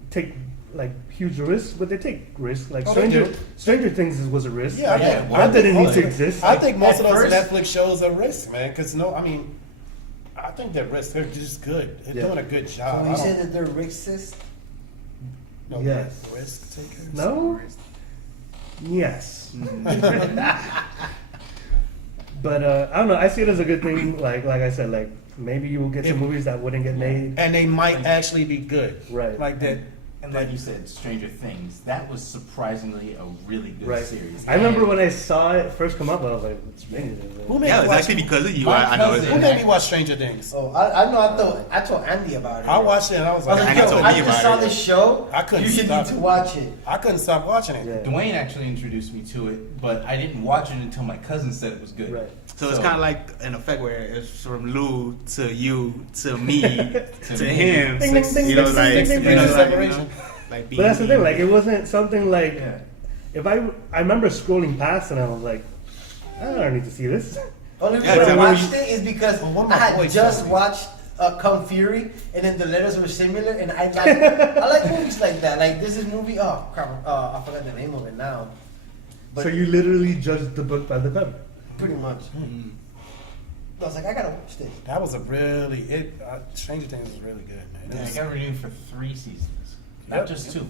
take like huge risks, but they take risks. Like Oh, they do. Stranger Things was a risk. Yeah, Yeah, Not that it think needs to most- exist. I think most of At those first- Netflix shows are risk, man. Because I think they're risk. They're just good. They're Yeah. doing a good So job. when I you don't- say that they're racist, no, Yes. risk takers. No. Yes. But I don't know. I see it as a good thing. Like I said, like maybe you will get some If- movies that wouldn't get made. And they might actually be good. Right. Like that. And like you said, Stranger Things, that was surprisingly a really good Right. series. I remember when I saw it first come up, I was like, "It's Stranger Things." Who made Yeah, you it's watch- actually because of you. My I know cousin- Who it. made me watch Stranger Things? oh, I know. I told Andy about it. I watched it and I was I was like, like, Andy yo, told I me just about saw it. this show. I couldn't You should stop need to it. watch it. I couldn't stop watching it. Yeah. Dwayne actually introduced me to it, but I didn't watch it until my cousin said it was good. Right. So it's kind of like an effect where it's from Lou to you to me to me. him. Ding, ding, ding, You know, ding, like ding, ding, ding, ding. separation. Like But that's the being- thing. Like it wasn't something like Yeah. if I remember scrolling past and I was like, I don't need to see this. Only Yeah, reason I exactly. watched it is because Well, one of I my had boys just told me. watched Kung Fury, and then the letters were similar, and I like movies like that. Like this is movie. Oh crap! I forgot the name of it now. But So you literally judged the book by the cover. pretty much. I was like, I gotta watch this. That was a really Stranger Things was really good, man. It Yeah, I was- got renewed for 3 seasons, not Yep. just 2.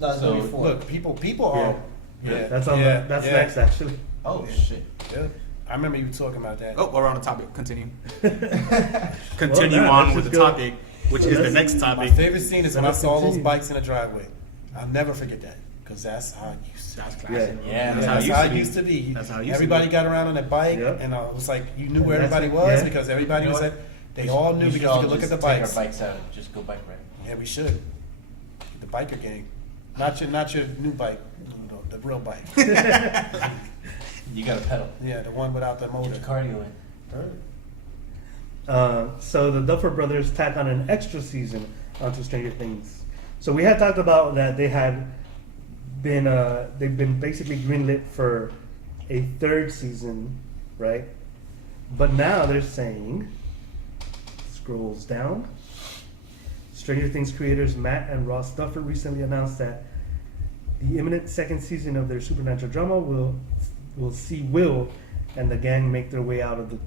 No, it's So, only 4. Look, people are. Yeah, That's on. yeah, That's yeah, next actually. Oh shit! Yeah. I remember you talking about that. Oh, we're on the topic. Continue. Well, Continue nah, on let's with the just go. topic, which is the Let's- next My topic. favorite scene is when I Let's saw those continue. bikes in the driveway. I'll never forget that because that's how it used to. That's Yeah. classic. Yeah, That's That's how how it it used to be. That's how it used Everybody to be. got around on a bike, Yep. and it was like you knew And where that's everybody what- was yeah. because everybody You know was what? at. They all knew We should because all you could look at just the take bikes. our bikes out and just go bike ride. Yeah, we should. The biker gang, not your new bike, no, the real bike. You got to pedal. Yeah, the one without the Get motor. your cardio in. So the Duffer Brothers tack on an extra season onto Stranger Things. So we had talked about that they had been they've been basically greenlit for a 3rd season, right? But now they're saying, scrolls down. Stranger Things creators Matt and Ross Duffer recently announced that the imminent 2nd season of their supernatural drama will see Will and the gang make their way out of the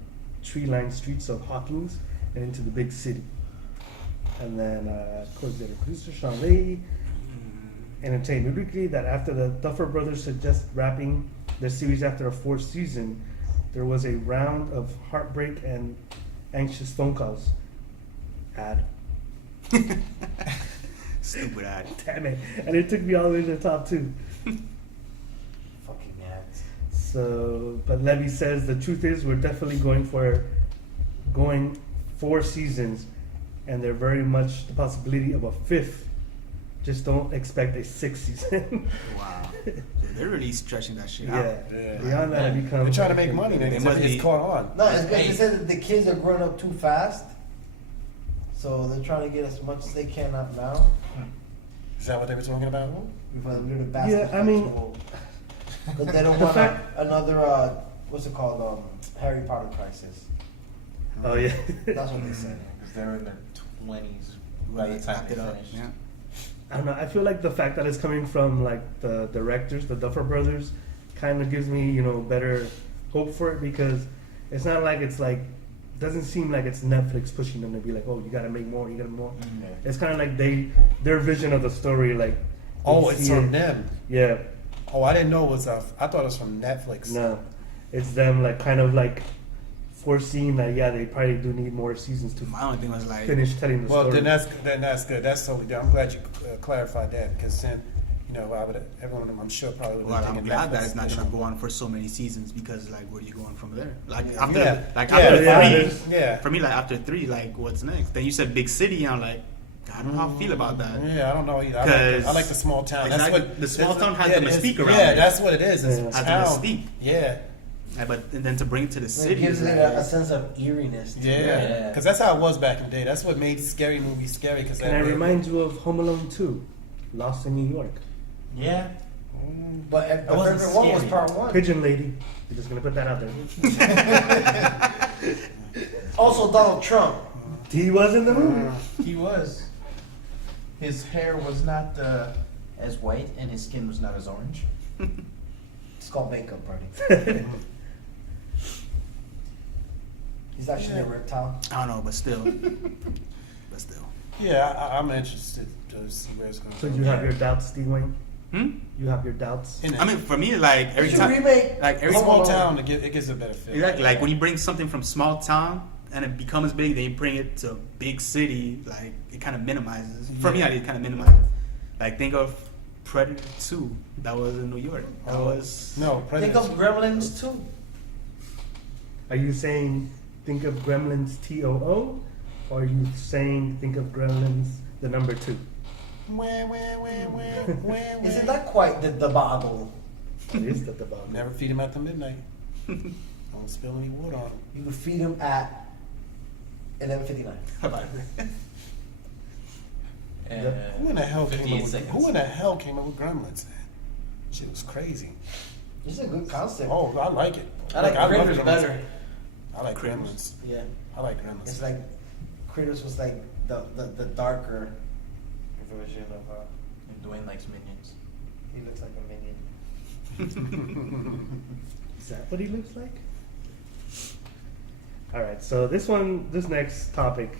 tree-lined streets of Hawkins and into the big city. And then, of course, their producer Sean Lee Entertainment Weekly that after the Duffer Brothers suggest wrapping their series after a 4th season, there was a round of heartbreak and anxious phone calls. Ad. Stupid ad. Damn it. And it took me all the way to the top, too. Fucking ads. So, but Levy says the truth is we're definitely going 4 seasons, and there's very much the possibility of a 5th. Just don't expect a 6th season. Wow. So they're really stretching that shit yeah. out. Yeah. Beyond that, it becomes. They're trying to make money. They They must must it's be- caught on. No, it's because Hey. they said that the kids are growing up too fast. So they're trying to get as much as they can out now Is that what they were talking about? before the little bastards Yeah, I mean- get too old. But they don't The want fact- another, what's it called, Harry Potter crisis. Oh yeah. That's what they said. Because they're in their 20s by the time Wrapped they it up. finish. Yeah. I don't know. I feel like the fact that it's coming from like the directors, the Duffer Brothers, kind of gives me, better hope for it, because it's not like it's like, doesn't seem like it's Netflix pushing them to be like, oh, you gotta make more, you gotta more. Mm-hmm. It's kind of like their vision of the story, like. Oh, they it's see from it. them. Yeah. Oh, I didn't know it was. I thought it was from Netflix. No, it's them like kind of like foreseeing that they probably do need more seasons to My only thing was like, finish telling the Well, story. then that's good. That's totally good. I'm glad you clarified that, because then, everyone, I'm sure, probably would well, be I'm thinking glad Netflix that it's not edition. gonna go on for so many seasons, because like, where are you going from there? Like Yeah. after, Yeah. after Yeah. three, Yeah. for me, like after 3, like what's next? Then you said big city, I'm like, I don't know how I feel about that. Yeah, I don't know either. I 'Cause- like the small town. That's Exactly. what The small that's- town has yeah, the it's- mystique around Yeah, it. that's what it is. It's Yeah. a Has the town. mystique. Yeah, But then to bring it to the It city, gives is it like, a sense of eeriness. To yeah. it. Because that's how it was back in the day. That's what made scary movies scary. Because Can I remind you of Home Alone 2, Lost in New York? Yeah. But It my wasn't favorite one was scary. part one. Pigeon Lady. I'm just gonna put that out there. Also Donald Trump. He was in the movie. He was. His hair was not as white, and his skin was not as orange. It's called makeup, buddy. He's actually a reptile. I don't know, but still. Yeah, I'm interested to see where it's going to So go. you have your doubts, Steve Wayne? Hmm? You have your doubts? In I mean, for me, like every They should time, remake like every Home small Alone. town, it gives a better feel. exactly, like when you bring something from small town and it becomes big, then you bring it to big city, like it kind of minimizes. For me, Yeah. it kind of minimizes. Like think of Predator 2, that was in New York. That was No, Think Predators. of Gremlins too. Are you saying think of Gremlins TOO? Or are you saying think of Gremlins the number 2? Is it not quite the debacle? It is the debacle. Never feed him after midnight. Don't spill any water on him. You can feed them at 11:59. How about that? Who in the hell came 58 up with seconds. Gremlins? Shit was crazy. This is a good concept. Oh, I like it. I like love Critters Gremlins. better. I like Critters. Gremlins. Yeah, I like Gremlins. it's like Critters was like the darker version of. And Dwayne likes minions. He looks like a minion. Is that what he looks like? Alright, so this next topic,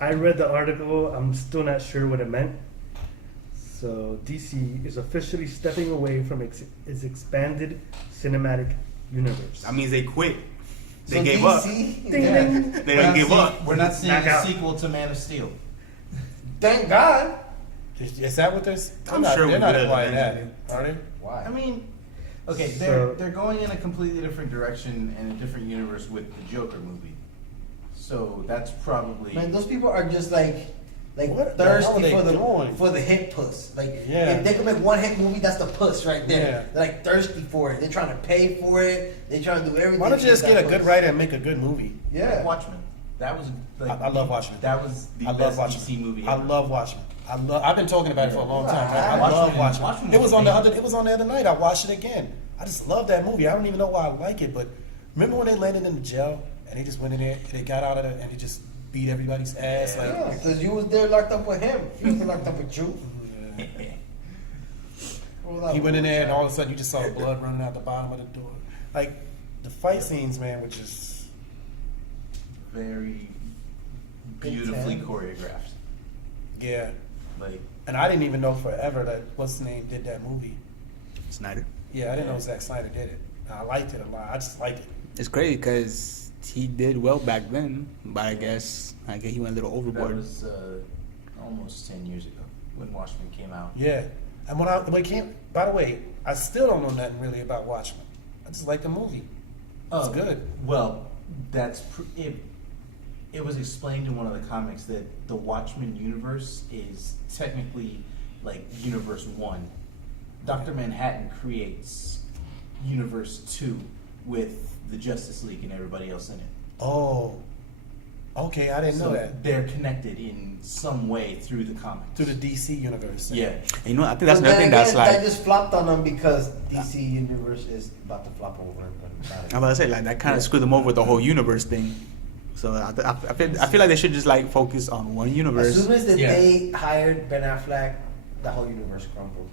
I read the article, I'm still not sure what it meant. So DC is officially stepping away from its expanded cinematic universe. That means they quit. They So gave DC, up. Ding, yeah. ding. They didn't give up. We're not seeing Back a out. sequel to Man of Steel. Thank God. Is that what this? I'm sure they're we not will implying that, eventually. are they? Why? I mean, okay, So- they're going in a completely different direction and a different universe with the Joker movie. So that's probably Man, those people are just like What the hell are thirsty they for doing? the hit puss. Like Yeah. if they could make one hit movie, that's the puss right there. Yeah. They're like thirsty for it. They're trying to pay for it. They're trying to do everything. Why don't you to just that get a good puss. writer and make a good movie? Yeah. Watchmen. That was like I love Watchmen. That was the I love best Watchmen. DC movie. I ever. love Watchmen. I've been talking about it for a long time. Yeah. I love Watchmen Watchmen. was It was on amazing. it was on the other night. I watched it again. I just love that movie. I don't even know why I like it, but remember when they landed in the jail and they just went in there and they got out of it and they just beat everybody's ass? Like, Yeah, because you was there locked up with him. He was locked up with you. he went in there and all of a sudden you just saw the blood running out the bottom of the door. Like the fight scenes, man, were just Very Big beautifully Ten. choreographed. yeah. Like And I didn't even know forever that what's the name did that movie. Snyder. Yeah, I didn't know Zack Snyder did it. I liked it a lot. I just liked it. It's crazy because he did well back then, but I guess he went a little that overboard. was almost 10 years ago when Watchmen came out. Yeah. And when it came, by the way, I still don't know nothing really about Watchmen. I just like the movie. It's good. Well, that's it. It was explained in one of the comics that the Watchmen universe is technically like Universe 1. Dr. Manhattan creates Universe 2 with the Justice League and everybody else in it. Oh. Okay, I didn't So know that. they're connected in some way through the comics. Through the DC universe. Yeah. And you know, I think that's But another then thing that's again, like. that just flopped on them because DC Universe is about to flop over. But I'm about to say like that kind of screwed them over with the whole universe thing. So I feel like they should just like focus on one as universe. soon as Yeah. they hired Ben Affleck, the whole universe crumbled.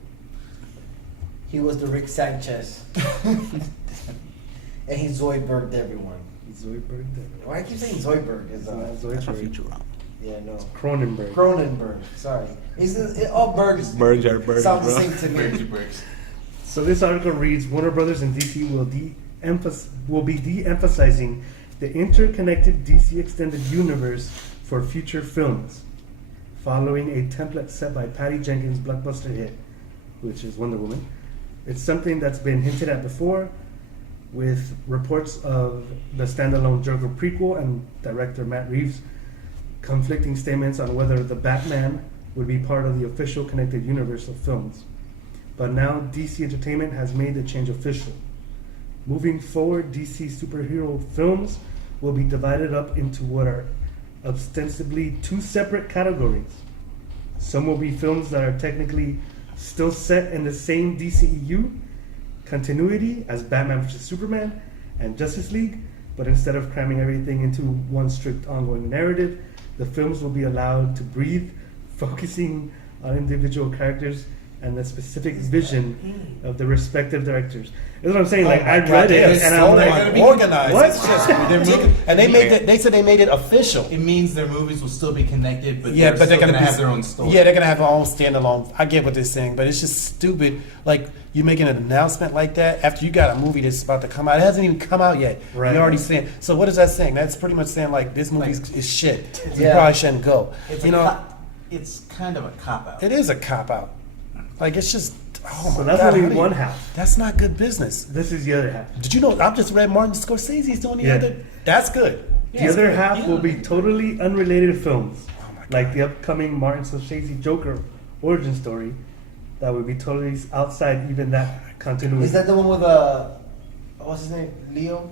He was the Rick Sanchez. And he Zoidberged everyone. Zoidberg. Why I keep saying Zoidberg? It's Is not That's from Zoidberg. Futurama. yeah, no. Cronenberg. Cronenberg. Sorry. All bergs. Bergs are bergs, Sound the bro. same to me. Bergsy Bergs. So this article reads: Warner Brothers and DC will be de-emphasizing the interconnected DC extended universe for future films, following a template set by Patty Jenkins' blockbuster hit, which is Wonder Woman. It's something that's been hinted at before, with reports of the standalone Joker prequel and director Matt Reeves' conflicting statements on whether the Batman would be part of the official connected universe of films. But now DC Entertainment has made the change official. Moving forward, DC superhero films will be divided up into what are ostensibly two separate categories. Some will be films that are technically still set in the same DCEU continuity as Batman vs. Superman and Justice League, but instead of cramming everything into one strict ongoing narrative, the films will be allowed to breathe, focusing on individual characters and the specific vision of the respective directors. That's what I'm saying. Like, I read it and I'm like, organized. what? It's just, and they made it. They said they made it official. It means their movies will still be connected, but Yeah, they're but they're still gonna have their own story. Yeah, they're gonna have their own standalone. I get what they're saying, but it's just stupid. Like, you making an announcement like that after you got a movie that's about to come out. It hasn't even come out yet. Right. You're already saying. So what is that saying? That's pretty much saying like this movie is shit. You Yeah. probably shouldn't go. It's You a know, it's kind of a cop out. it is a cop out. Like, it's just. Oh So my that's God, only how do you- one half. That's not good business. This is the other half. Did you know? I've just read Martin Scorsese's doing the Yeah. other. That's good. The other half Yeah. will be totally unrelated films, Oh my God. like the upcoming Martin Scorsese Joker origin story, that would be totally outside even that continuity. Is that the one with what's his name? Leo?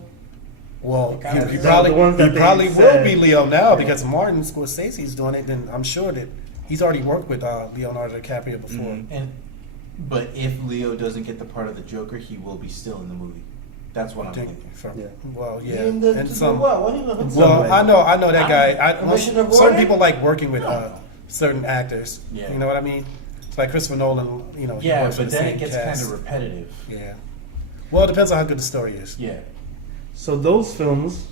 Well, Kind of he the probably, ones that he they probably will said. be Leo now because Martin Scorsese's doing it. Then I'm sure that he's already worked with Leonardo DiCaprio before. But if Leo doesn't get the part of the Joker, he will be still in the movie. That's what I'm thinking. Yeah. Well, yeah, In the, and to some. the what? What in the hook? some Well, way. I know that guy. Commissioner Certain Gordon? people like working with certain actors. Yeah. You know what I mean? It's like Christopher Nolan. You know, he Yeah, works but with the then same it gets cast. kind of repetitive. Yeah. Well, it depends on how good the story is. Yeah. So those films,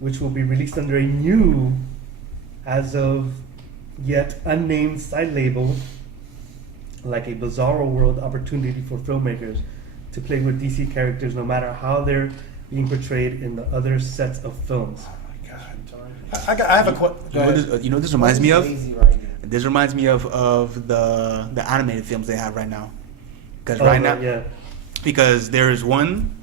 which will be released under a new, as of yet unnamed side label, like a bizarro world opportunity for filmmakers to play with DC characters no matter how they're being portrayed in the other sets of films. Oh my God. I have a question. You know what this reminds me of? Lazy writing. This reminds me of the animated films they have right now. Because Yeah. because there's one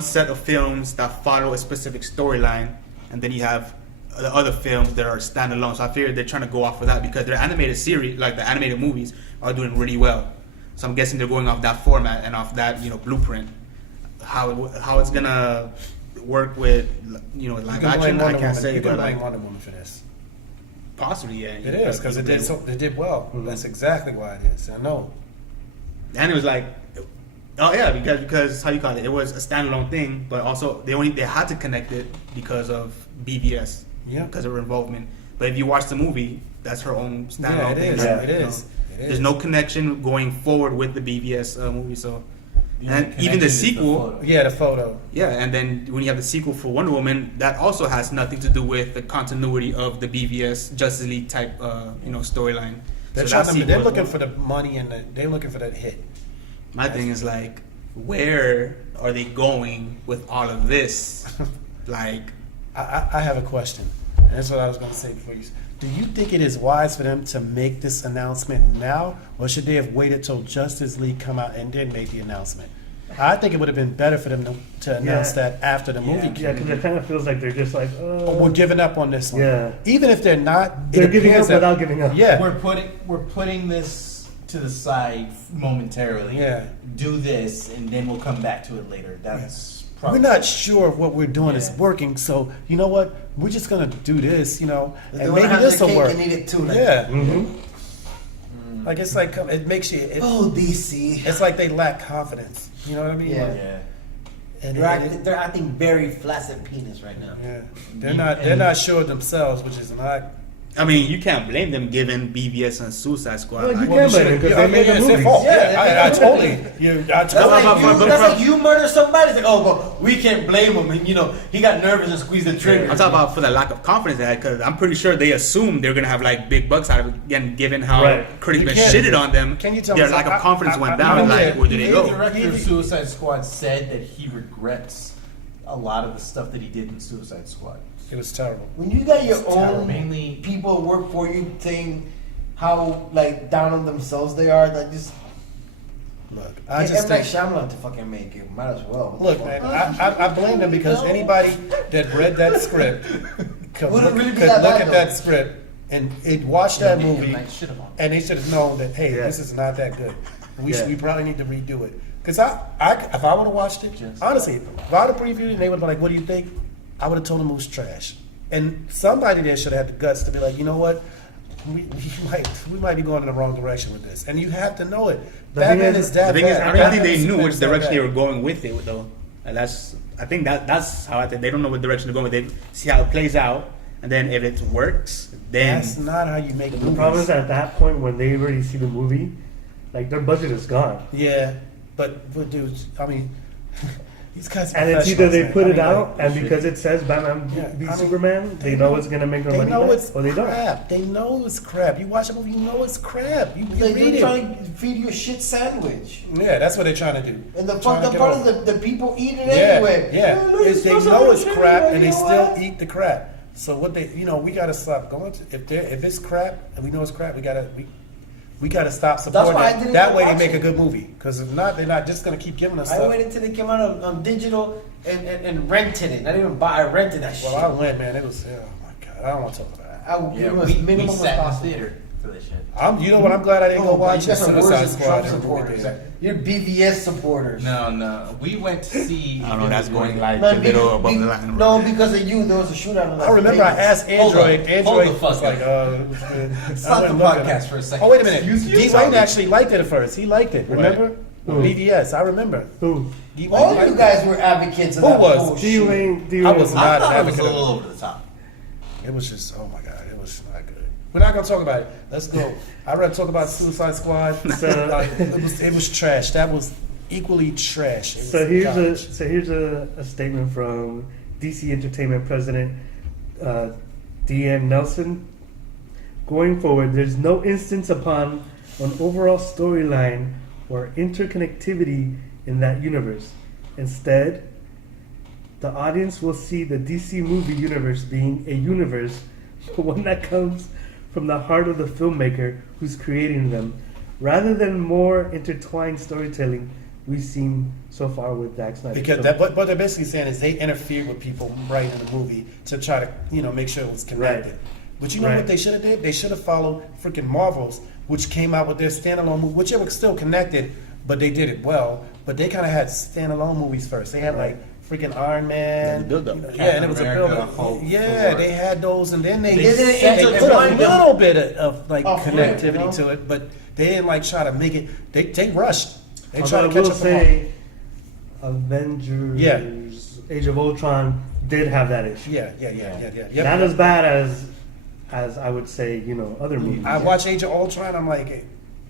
set of films that follow a specific storyline, and then you have the other films that are standalone. So I figured they're trying to go off of that because their animated series, like the animated movies, are doing really well. So I'm guessing they're going off that format and off that blueprint. How it's gonna work with live action, I can't say, You but can blame like Wonder Woman for this. possibly, yeah. It is because they did well. Mhm. That's exactly why it is. I know. And it was like, oh yeah, because how you call it? It was a standalone thing, but also they had to connect it because of BVS, Yeah. because of her involvement. But if you watch the movie, that's her own Yeah, standalone it thing. is. Yeah. It is. It is. There's no connection going forward with the BVS movie. So, The only and even connection the is sequel, photo. Yeah, the photo. yeah. And then when you have the sequel for Wonder Woman, that also has nothing to do with the continuity of the BVS Justice League type, storyline. They're, So that they're sequel- looking for the money and they're looking for that hit. My thing is like, where are they going with all of this? Like, I have a question. And that's what I was going to say before you. Do you think it is wise for them to make this announcement now, or should they have waited till Justice League come out and then make the announcement? I think it would have been better for them to announce that after the movie Yeah, came. because it kind of feels like they're just like, Oh, we're giving up on this one. Yeah. Even if they're not, They're it giving appears up that- without giving up. Yeah. We're putting this to the side momentarily. Yeah. Do this, and then we'll come back to it later. That's We're probably not sure if what we're doing is Yeah. working, so you know what? We're just gonna do this, They and wanna maybe have this their will cake work. and eat it too, like- Yeah, Mm-hmm. like it's like it makes you. Oh, DC. It's like they lack confidence. You know what I mean? Yeah. Like, Yeah. and They're acting very flaccid penis right now. yeah, they're not sure of themselves, which is not I mean, you can't blame them given BVS and Suicide Squad. No, you like- can't blame them because they made the it's their movies. fault. Yeah, Yeah, I totally. That's like you murder somebody. It's like, oh, but we can't blame him. And he got nervous and squeezed the trigger. I'm talking about for the lack of confidence they had, because I'm pretty sure they assumed they were gonna have like big bucks out of it. Again, given how Right. critics You been can't- shitted on them, can you tell their me lack something? of confidence went down. I And know like, that where did they The go? director of Suicide Squad said that he regrets a lot of the stuff that he did in Suicide Squad. It was terrible. When you got your It's own terrible. Mainly- people work for you, saying how like down on themselves they are, that just Look, I I just Night think. Shyamalan to fucking make it. Might as well. Look, man, I blame them because anybody that read that script could Would it look, really be could that look bad, at though? that script and watch that You know, movie, like, shit about it. and they should have known that, hey, Yeah. this is not that good. Yeah. We probably need to redo it. Because if I would have watched it, honestly, if I would have previewed it and they would have been like, what do you think? I would have told them it was trash. And somebody there should have had the guts to be like, you know what? We might be going in the wrong direction with this. And you have to know it. The thing Batman is- is that The thing is, bad. I don't think Batman they is knew which that direction they bad. were going with it, though. And I think that's how I think they don't know what direction they're going with. They see how it plays out, and then if it works, then That's not how you make The movies. problem is that at that point when they already see the movie, like their budget is gone. Yeah, but dude, I mean, these guys. are And it's either they professionals, put man. it I mean, out, and because it says Batman Yeah, v I mean, Superman, they know it's gonna make no They money know back, it's or they don't. crap. They know it's crap. You watch a movie, you know it's crap. You They're read it. trying to feed you a shit sandwich. Yeah, that's what they're trying to do. And the Trying to fucked up get part over. is the people eat it Yeah, anyway. yeah. look, Is they supposed to know have it's a crap trailer, and they you know still what? eat the crap. So what they, we gotta stop going to. If it's crap and we know it's crap, we gotta stop supporting why I it. didn't That go way they watch make a it. good movie. Because if not, they're not just gonna keep giving us I stuff. waited until it came out on digital and rented it. Not even buy. I rented that shit. Well, I went, man. It was. Oh my god, I don't want to talk about it. I would Yeah, give us we minimum as sat in the possible. theater for this shit. You know what? I'm glad I didn't go Oh, watch you got some Suicide worse Squad. Trump and supporters. Reboot. You're BVS supporters. No, we went to see. I don't know. That's going like Man, a little above the line. No, because of you, there was a shootout on Las I remember I Vegas. asked Hold Android. on. Android Hold the fuck was like, up. it was good. Stop I the went looking at podcast it. for a second. Oh, wait a minute. Excuse D. me. Wayne actually liked it at first. He liked it. Remember? Who? BVS. I remember. Who? D. Wayne All liked you it. guys were advocates of Who that was? D. bullshit. Wayne. I was I not an thought it was advocate a of little it. over the top. It was just, oh my god, it was not good. We're not gonna talk about it. Let's go. I'd rather talk about Suicide Squad. So- it was trash. That was equally trash. It was So garbage. here's a statement from DC Entertainment President Deanne Nelson. Going forward, there's no instance upon an overall storyline or interconnectivity in that universe. Instead, the audience will see the DC movie universe being a universe, one that comes from the heart of the filmmaker who's creating them, rather than more intertwined storytelling we've seen so far with Zack Snyder. Because So- what they're basically saying is they interfered with people writing the movie to try to make sure it was connected. Right. But you know Right. what they should have did? They should have followed freaking Marvel's, which came out with their standalone movie, which it was still connected, but they did it well. But they kind of had standalone movies first. They had like freaking Iron Man, Yeah, the build-up. yeah, and it was a Captain America, build-up. Hulk, Yeah, Thor. they had those, and then they They didn't they put a intertwine them. little bit of like Off rip, connectivity you know? to it, but they didn't like try to make it. They rushed. They Although tried to I catch will up. say, Avengers, Yeah. Age of Ultron did have that issue. Yeah. Yep. Not as bad as I would say, other movies. I watched Age of Ultron. I'm like,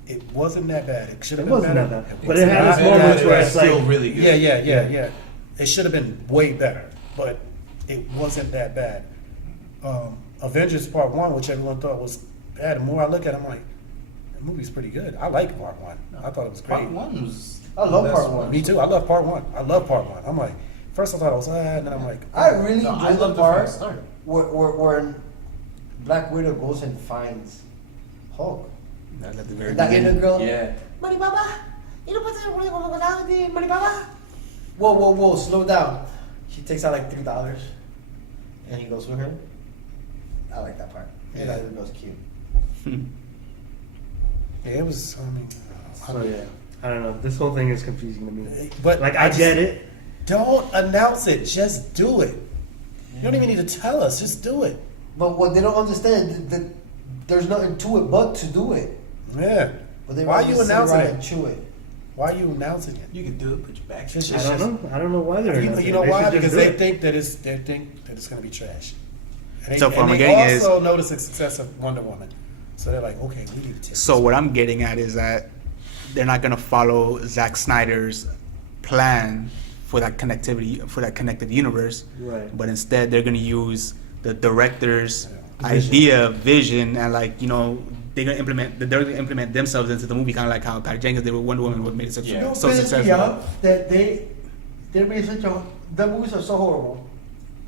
it wasn't that bad. It should It have been wasn't better. that bad. But it had its not moments that where bad. it's like, still really good. Yeah. It should have been way better, but it wasn't that bad. Avengers Part 1, which everyone thought was bad, the more I look at it, I'm like, the movie's pretty good. I like Part 1. I thought it was great. Part one was. I love the Part best one. Me too. I love Part 1. I'm like, first I thought it was, and then I'm like, I really No, I enjoyed loved the it from the part start. where Black Widow goes and finds Hulk. That's at the very That beginning. inner girl. Yeah. Money Baba, you know what's Money Baba? Whoa, slow down. She takes out like $3, and he goes with her. I like that part. Yeah, that little girl's cute. yeah, it was. so yeah, I don't know. This whole thing is confusing to me. But Like I get it. Don't announce it. Just do it. You don't even need to tell us. Just do it. But what they don't understand that there's nothing to it but to do it. Yeah. But they Why are rather you sit announcing around it? and chew it. Why are you announcing it? You can do it. Put your back. Just- I don't know. I don't know why they're. You announcing know it. They why? should just Because do they it. think that it's going to be trash. And So what I'm they getting is- also noticed the success of Wonder Woman. So they're like, okay, we need to take So what I'm getting at is that they're not gonna follow Zack Snyder's plan for that connectivity, for that connected universe. Right. But instead, they're gonna use the director's Vision. vision, and like they're gonna implement themselves into the movie, kind of like how Patty Jenkins did with Wonder Woman, what made it so, Yeah. so pisses me successful. off that they made such a. The movies are so horrible.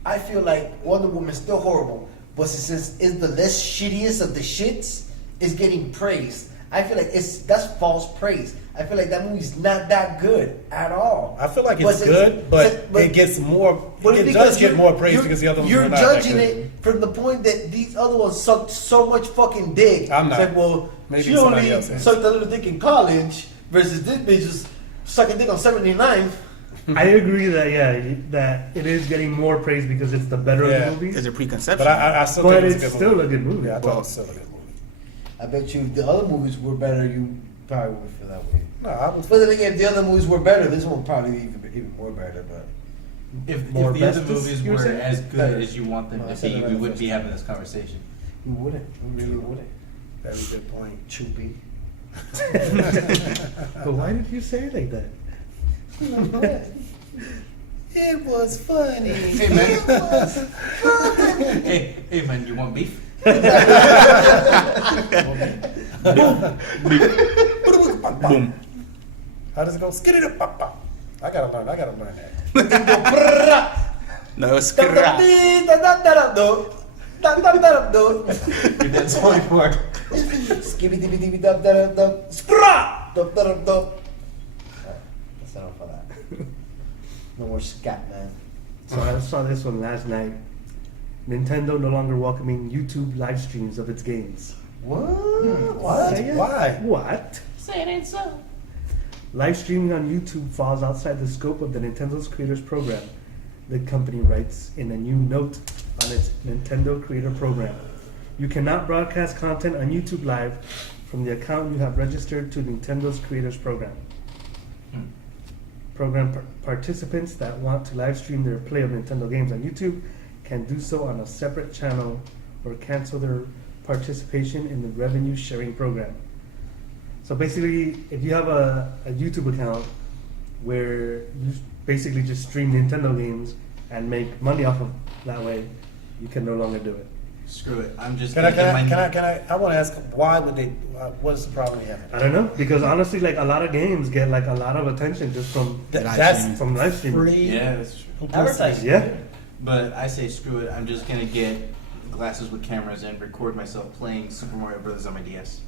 I feel like Wonder Woman's still horrible, but since it's the less shittiest of the shits, it's getting praised. I feel like that's false praise. I feel like that movie's not that good at all. I feel like But it's good, but it gets more. But It it's does because get more praise because the other ones you're are not that judging good. it from the point that these other ones sucked so much fucking dick. I'm not. It's like, well, Maybe she somebody only else is. sucked a little dick in college versus this bitch just sucking dick on 79. I agree that it is getting more praise because it's the better Yeah. of the movies. There's a preconception. But I still But think it's it's a good still movie. a good movie. Yeah, I thought Well- it was still a good movie. I bet you if the other movies were better, you probably would feel that way. No, I was. But then again, if the other movies were better, this one would probably be even more better. But If More the other bestest, movies you were were saying? as good Better. as you want them No, I to said be, that we the wouldn't first be time. having this conversation. we wouldn't. We really wouldn't. Very good point. Choopy. But why did you say it like that? It was funny. Hey man, hey man, you want beef? Boom. How does it go? Skid it up, pop, pop. I gotta learn that. No, it's You're dead 24. Skibidi dub dub dub spra dub dub dub. That's enough for that. No more scat, man. So I saw this one last night. Nintendo no longer welcoming YouTube live streams of its games. What? What? Yeah. Why? What? Say it ain't so. Live streaming on YouTube falls outside the scope of the Nintendo's Creators Program, the company writes in a new note on its Nintendo Creator Program. You cannot broadcast content on YouTube Live from the account you have registered to Nintendo's Creators Program. Program participants that want to live stream their play of Nintendo games on YouTube can do so on a separate channel or cancel their participation in the revenue sharing program. So basically, if you have a YouTube account where you basically just stream Nintendo games and make money off of that way, you can no longer do it. Screw it. I'm just Can I want to ask, why would they, what is the problem they have? I don't know, because honestly, like a lot of games get like a lot of attention just from That's from live streaming. free. Yeah, that's true. publicity. Yeah. But I say screw it. I'm just gonna get glasses with cameras and record myself playing Super Mario Brothers on my DS.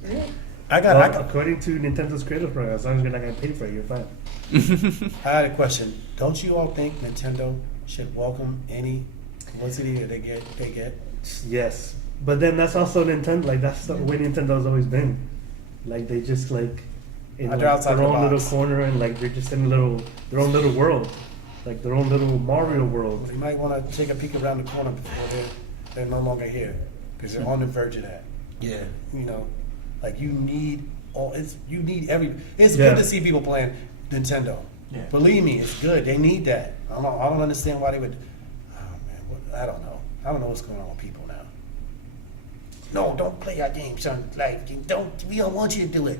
I Well, got according to Nintendo's Creator Program, as long as you're not getting paid for it, you're fine. I had a question. Don't you all think Nintendo should welcome any publicity that they get? Yes, but then that's also Nintendo. Like that's the way Nintendo's always been. Like they just like in They're like, outside their the own little box. corner, and like they're just in their own little world, like their own little Mario world. You might want to take a peek around the corner before they're no longer here, because they're on the verge of that. Yeah. You know, like you need every. It's Yeah. good to see people playing Nintendo. Yeah. Believe me, it's good. They need that. I don't understand why they would. Oh man, I don't know. I don't know what's going on with people now. No, don't play our game, son. Like, we don't want you to do it.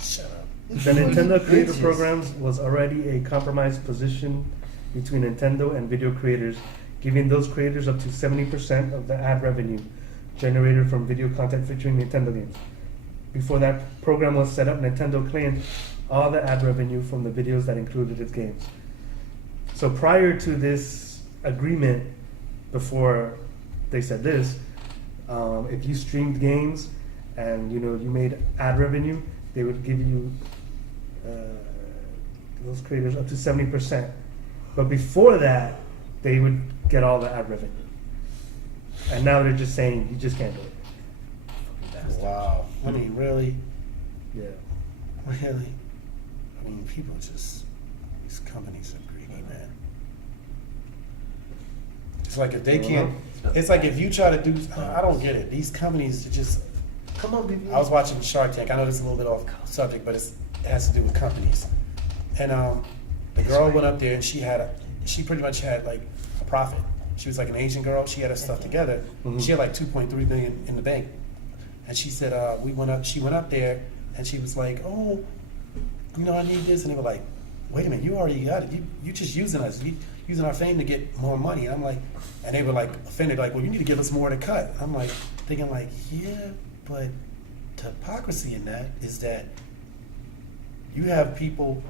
Shut up. The Nintendo Creator Bitches. Programs was already a compromised position between Nintendo and video creators, giving those creators up to 70% of the ad revenue generated from video content featuring Nintendo games. Before that program was set up, Nintendo claimed all the ad revenue from the videos that included its games. So prior to this agreement, before they said this, if you streamed games and you made ad revenue, they would give you those creators up to 70%. But before that, they would get all the ad revenue. And now they're just saying you just can't do it. Wow. I mean, really? Yeah. Really? I mean, people just, these companies are greedy, man. It's like if they can't, it's like if you try to do, I don't get it. These companies are just, Come on, baby. I was watching Shark Tank. I know this is a little bit off subject, but it has to do with companies. And the girl went up there and she pretty much had like a profit. She was like an Asian girl. She had her stuff together. She had like 2.3 million in the bank. And she said, she went up there and she was like, oh, you know, I need this. And they were like, wait a minute, you already got it. You just using us. You using our fame to get more money. And I'm like, and they were like offended, like, well, you need to give us more to cut. I'm like, thinking like, yeah, but the hypocrisy in that is that you have people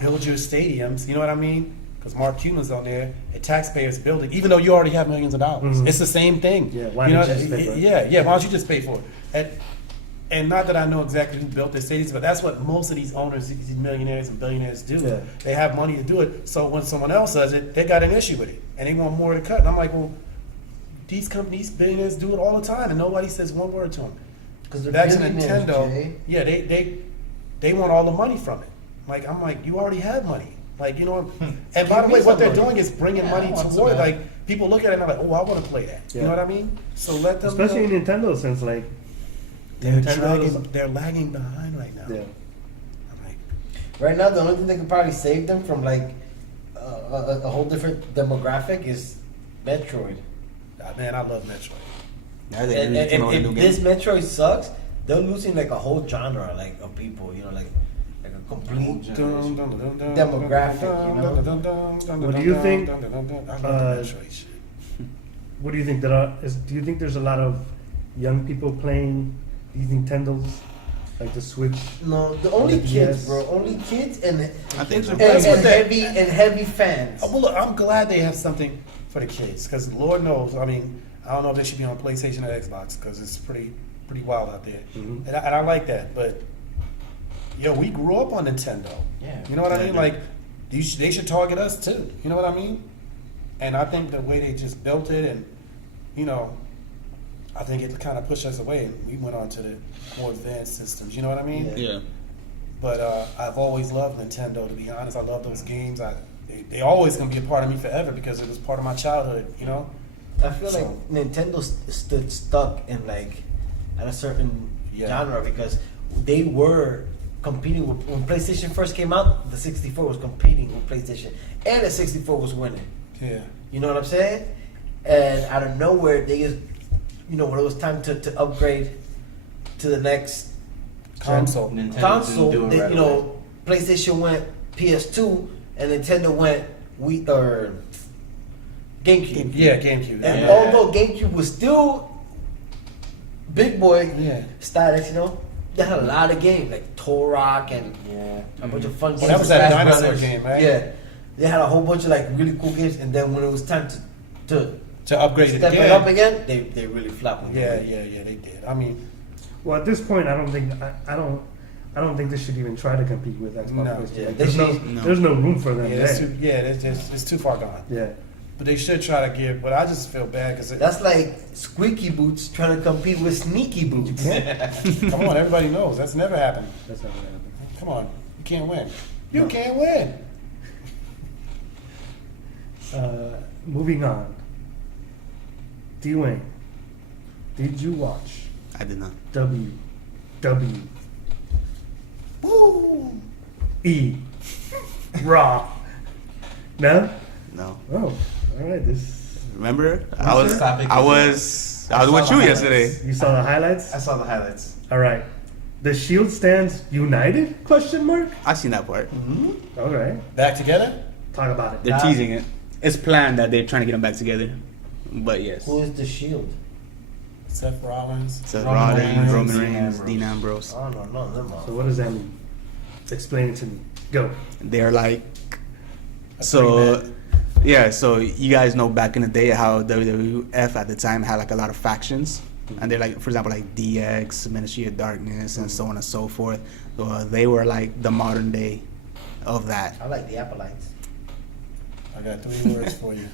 build your stadiums, you know what I mean? Because Mark Cuban's on there, and taxpayers build it, even though you already have millions of dollars. It's the same thing. Yeah, why you don't know, you just pay for it? Yeah, why don't you just pay for it? And not that I know exactly who built their stadiums, but that's what most of these owners, these millionaires and billionaires do. Yeah. They have money to do it, so when someone else does it, they got an issue with it, and they want more to cut. And I'm like, well, these companies, billionaires do it all the time, and nobody says one word to them. Because they're Back to billionaires, Nintendo, Jay. yeah, they want all the money from it. Like, I'm like, you already have money. Like, you know, and by the way, what they're doing is bringing money toward, like, people look at it and they're like, oh, I want to play that. You Yeah. know what I mean? So let them Especially in Nintendo, since like they're lagging behind right now. yeah. I'm like, Right now, the only thing that can probably save them from like a whole different demographic is Metroid. man, I love Metroid. Yeah, they And really came out with a if new this game. Metroid sucks, they're losing like a whole genre like of people. You know, like a complete. Demographic, you know? What do you think, I love the Metroid shit. What do you think do you think there's a lot of young people playing these Nintendos, like the Switch? No, the only The kids, DS. bro. Only kids and I think so. heavy fans. Well, look, I'm glad they have something for the kids, because Lord knows, I mean, I don't know if they should be on PlayStation or Xbox, because it's pretty wild out there. Mhm. And I like that, but yo, we grew up on Nintendo. Yeah. You know what I Yeah, mean? yeah. Like, they should target us too. You know what I mean? And I think the way they just built it, and you know, I think it kind of pushed us away, and we went on to the more advanced systems. You know what I mean? Yeah. But I've always loved Nintendo. To be honest, I love those games. They always gonna be a part of me forever because it was part of my childhood. You know? I feel like So- Nintendo stood stuck in like at a certain Yeah. genre because they were competing with when PlayStation first came out. The 64 was competing with PlayStation, and the 64 was winning. Yeah. You know what I'm saying? And out of nowhere, they just, you know, when it was time to upgrade to the next Console. Nintendo console, didn't do it they, right you know, PlayStation went PS2 and Nintendo went GameCube. Yeah, GameCube. And Yeah. although GameCube was still big boy Yeah. status, you know, they had a lot of games like Turok and a bunch of fun games. that was that Smash dinosaur Brothers. game, right? Yeah, they had a whole bunch of like really cool games, and then when it was time to To upgrade it step again. it up again, they really flopped. with Yeah, it. yeah, they did. I mean, Well, at this point, I don't think I don't think they should even try to compete with Xbox. No. PlayStation. Yeah, Like, they there's no, should- No. there's no room for them yeah, there. it's too far gone. Yeah. But they should try to give. But I just feel bad because That's like Squeaky Boots trying to compete with Sneaky Boots. come on, everybody knows that's never happened. That's not gonna happen. Come on, you can't win. You No. can't win. Moving on. D-Wayne, did you watch I did not. WWE Woo! Raw? No? No. Oh, all right. This Remember? What's the topic? I was with saw you the yesterday. highlights. you saw the highlights. I saw the highlights. All right. The Shield stands united? Question mark. I seen that part. All right. Back together? Talk about it. They're teasing it. It's planned that they're trying to get them back together. But yes. Who is the Shield? Seth Rollins. Seth Roman Rollins, Reigns, Roman Dean Reigns, Ambrose. Dean Ambrose. I don't know them all. So what does that mean? Explain it to me. Go. They're like, A so three-man. yeah. So you guys know back in the day how WWF at the time had like a lot of factions, and they're like, for example, like DX, Ministry of Darkness, and so on and so forth. So they were like the modern day of that. I like the Appleites. I got 3 words for you.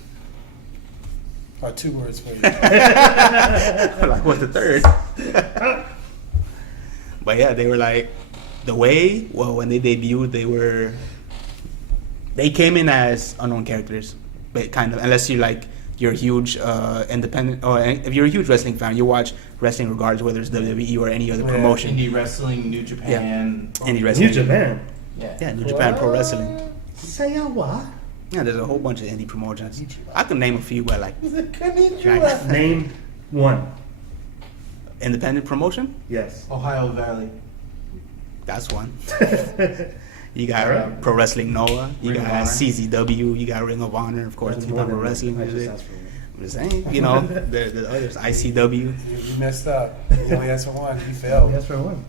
Or 2 words for you. Like what's the third? But yeah, they were like the way. Well, when they debuted, they came in as unknown characters, but kind of unless you're a huge independent, or if you're a huge wrestling fan, you watch wrestling regardless whether it's WWE or any other promotion. Indie wrestling, New Japan. Indie wrestling. New Japan. Yeah. Yeah, New Japan Pro Wrestling. Say a what? Yeah, there's a whole bunch of indie promotions. I can name a few, but like Name one. independent promotion. Yes. Ohio Valley. That's one. You got Alright. Pro Wrestling Noah. You Ring of got Honor. CZW. You got Ring of Honor, of course. That's You more know, than pro wrestling one. I just music. asked for one. I'm just saying, you know, there's others. ICW. You messed up. You only asked for one. You failed. Yes, for one.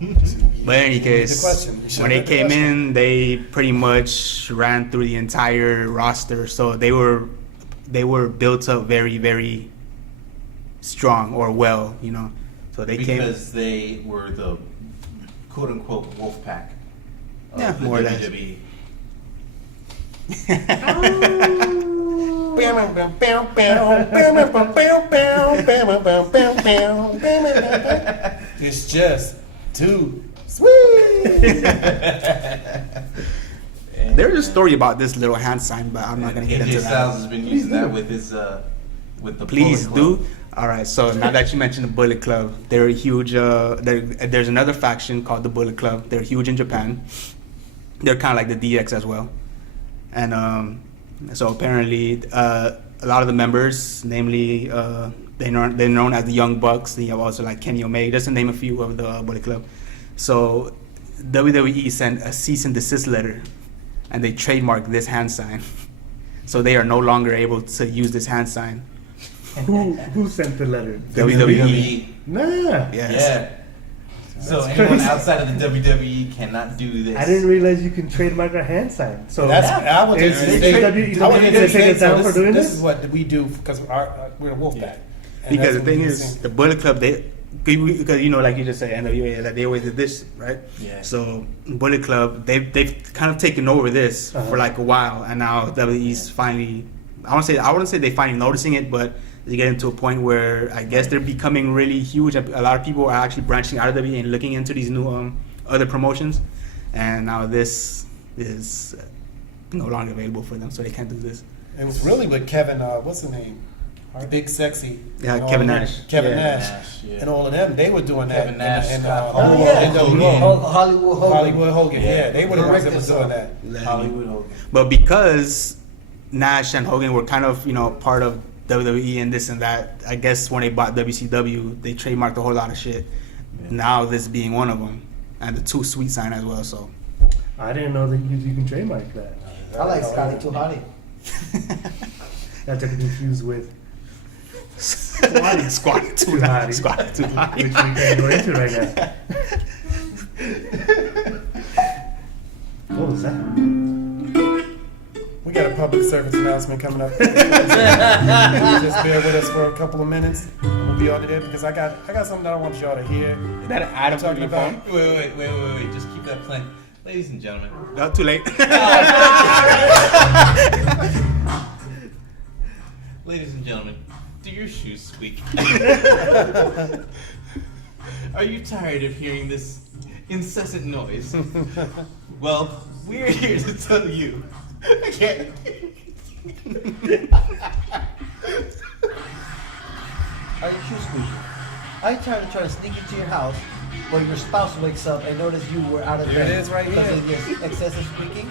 But in any The case, question. You should when they read the came question. in, they pretty much ran through the entire roster. So they were built up very, very strong or well, you know. So they came. Because they were the quote unquote wolf pack of Yeah, the more or less. WWE. It's just too sweet. There's a story about this little hand sign, but I'm not gonna get AJ into Styles that. has been using that with his with the Please Bullet Club. do. All right. So now that you mentioned the Bullet Club, they're a huge. There's another faction called the Bullet Club. They're huge in Japan. They're kind of like the DX as well, and so apparently a lot of the members, namely they're known as the Young Bucks. They have also like Kenny Omega, just to name a few of the Bullet Club. So WWE sent a cease and desist letter, and they trademarked this hand sign. So they are no longer able to use this hand sign. Who sent the letter? WWE. Nah. Yes. Yeah. So That's anyone crazy. outside of the WWE cannot do this. I didn't realize you can trademark a hand sign. So I would Is say WWE take us down for doing this this? is what we do because we're a wolf pack. And Because the that's what thing we is, do. the Bullet Club, because you know, like you just said, NWA, that they always did this, right? Yeah. So Bullet Club, they've kind of taken over this for like a while, and now WWE's finally, I wouldn't say they finally noticing it, but they get into a point where I guess they're becoming really huge. A lot of people are actually branching out of WWE and looking into these new other promotions, and now this is no longer available for them, so they can't do this. It was really with Kevin. What's the name? The big sexy. Yeah, and all Kevin of them. Nash. Kevin Yeah. Nash. Yeah. And all of them, they were doing that. Kevin Nash, in Scott Oh Hall, yeah, NWA. Hollywood Hogan. Hollywood Hogan. Yeah. Yeah, they were the ones that Correct was doing that. Hollywood Hogan. But because Nash and Hogan were kind of, part of WWE and this and that, I guess when they bought WCW, they trademarked a whole lot of shit. Yeah. Now this being one of them, and the Too Sweet sign as well. So I didn't know that you can trademark that. I like Scotty Too Hottie. That's confused with Squat too Hottie. high. Squat too high. which we can't go into right now. What was that? We got a public service announcement coming up. Just bear with us for a couple of minutes. We'll be on there because I got something that I want y'all to hear. Is that an item Talking from your about- phone? Wait. Just keep that playing. Ladies and gentlemen. Not too late. Ladies and gentlemen, do your shoes squeak? Are you tired of hearing this incessant noise? Well, we're here to tell you. I can't. Are you shoe squeaking? Are you trying to sneak into your house where your spouse wakes up and notice you were out of There bed it is right because here. of your excessive squeaking?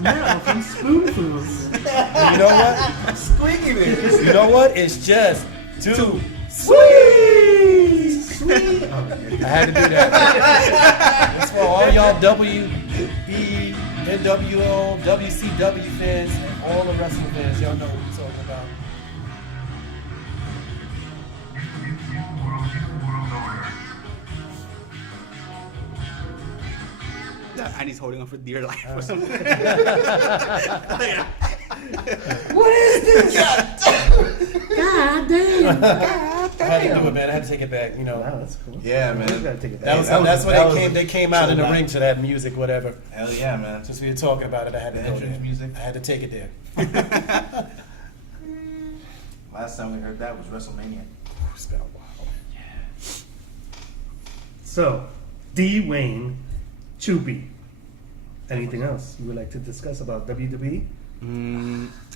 Now from Spoonfuls. And you know what? Squeaking it. You know what? It's just too Sweet. Sweet. I had to do that. It's for all y'all WB, NWO, WCW fans, and all the wrestling fans. Y'all know what we're talking about. And he's holding on for dear life or something. What is this? God damn. I had to do it, man. I had to take it back. You know, Wow, that's cool. Yeah, man. You gotta take it that back. was, That was- that's that when was they came out in the so ring to that music, whatever. Hell yeah, man. Since we were talking about it, I had to The go entrance there. music. I had to take it there. Last time we heard that was WrestleMania. It's been a while. So, D. Wayne, Choopy. Anything else you would like to discuss about WWE?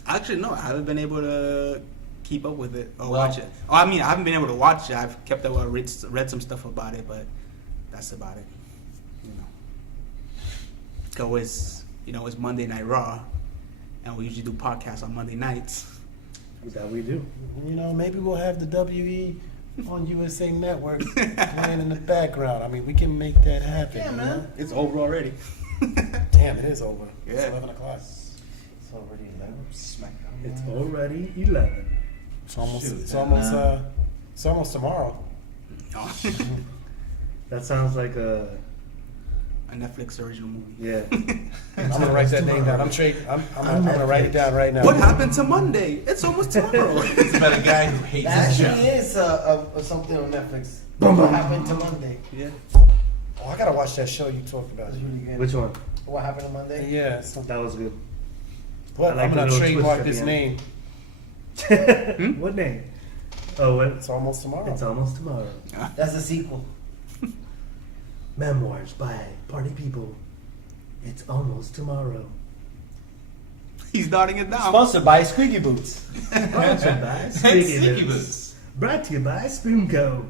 Actually, no, I haven't been able to keep up with it or Well- watch it. Oh, I mean, I haven't been able to watch it. I've kept up, read some stuff about it, but that's about it. You know. Go it's it's Monday Night Raw, and we usually do podcasts on Monday nights. That we do. Maybe we'll have the WE on USA Network playing in the background. I mean, we can make that happen. Yeah, you man. know? It's over already. Damn, it is over. It's Yeah. 11 o'clock. It's already 11. SmackDown. It's already 11. It's almost. Shoot, It's man. almost tomorrow. That sounds like a Netflix original movie. yeah. I'm gonna write that name down. I'm gonna write it down right now. What happened to Monday? It's almost tomorrow. It's about a guy who hates That his actually job. is something on Netflix. What happened to Monday? Yeah. Oh, I gotta watch that show you talked about. That's really good. Which one? What happened on Monday? Yeah. So, That was good. well, I like I'm the gonna little trademark twist at this the name. What name? Oh, It's almost tomorrow. it's almost tomorrow. That's a sequel. Memoirs by Party People. It's almost tomorrow. He's nodding it down. Sponsored by Squeaky Boots. Sponsored by Squeaky Squeaky Boots. Boots. Brought to you by Spoonco.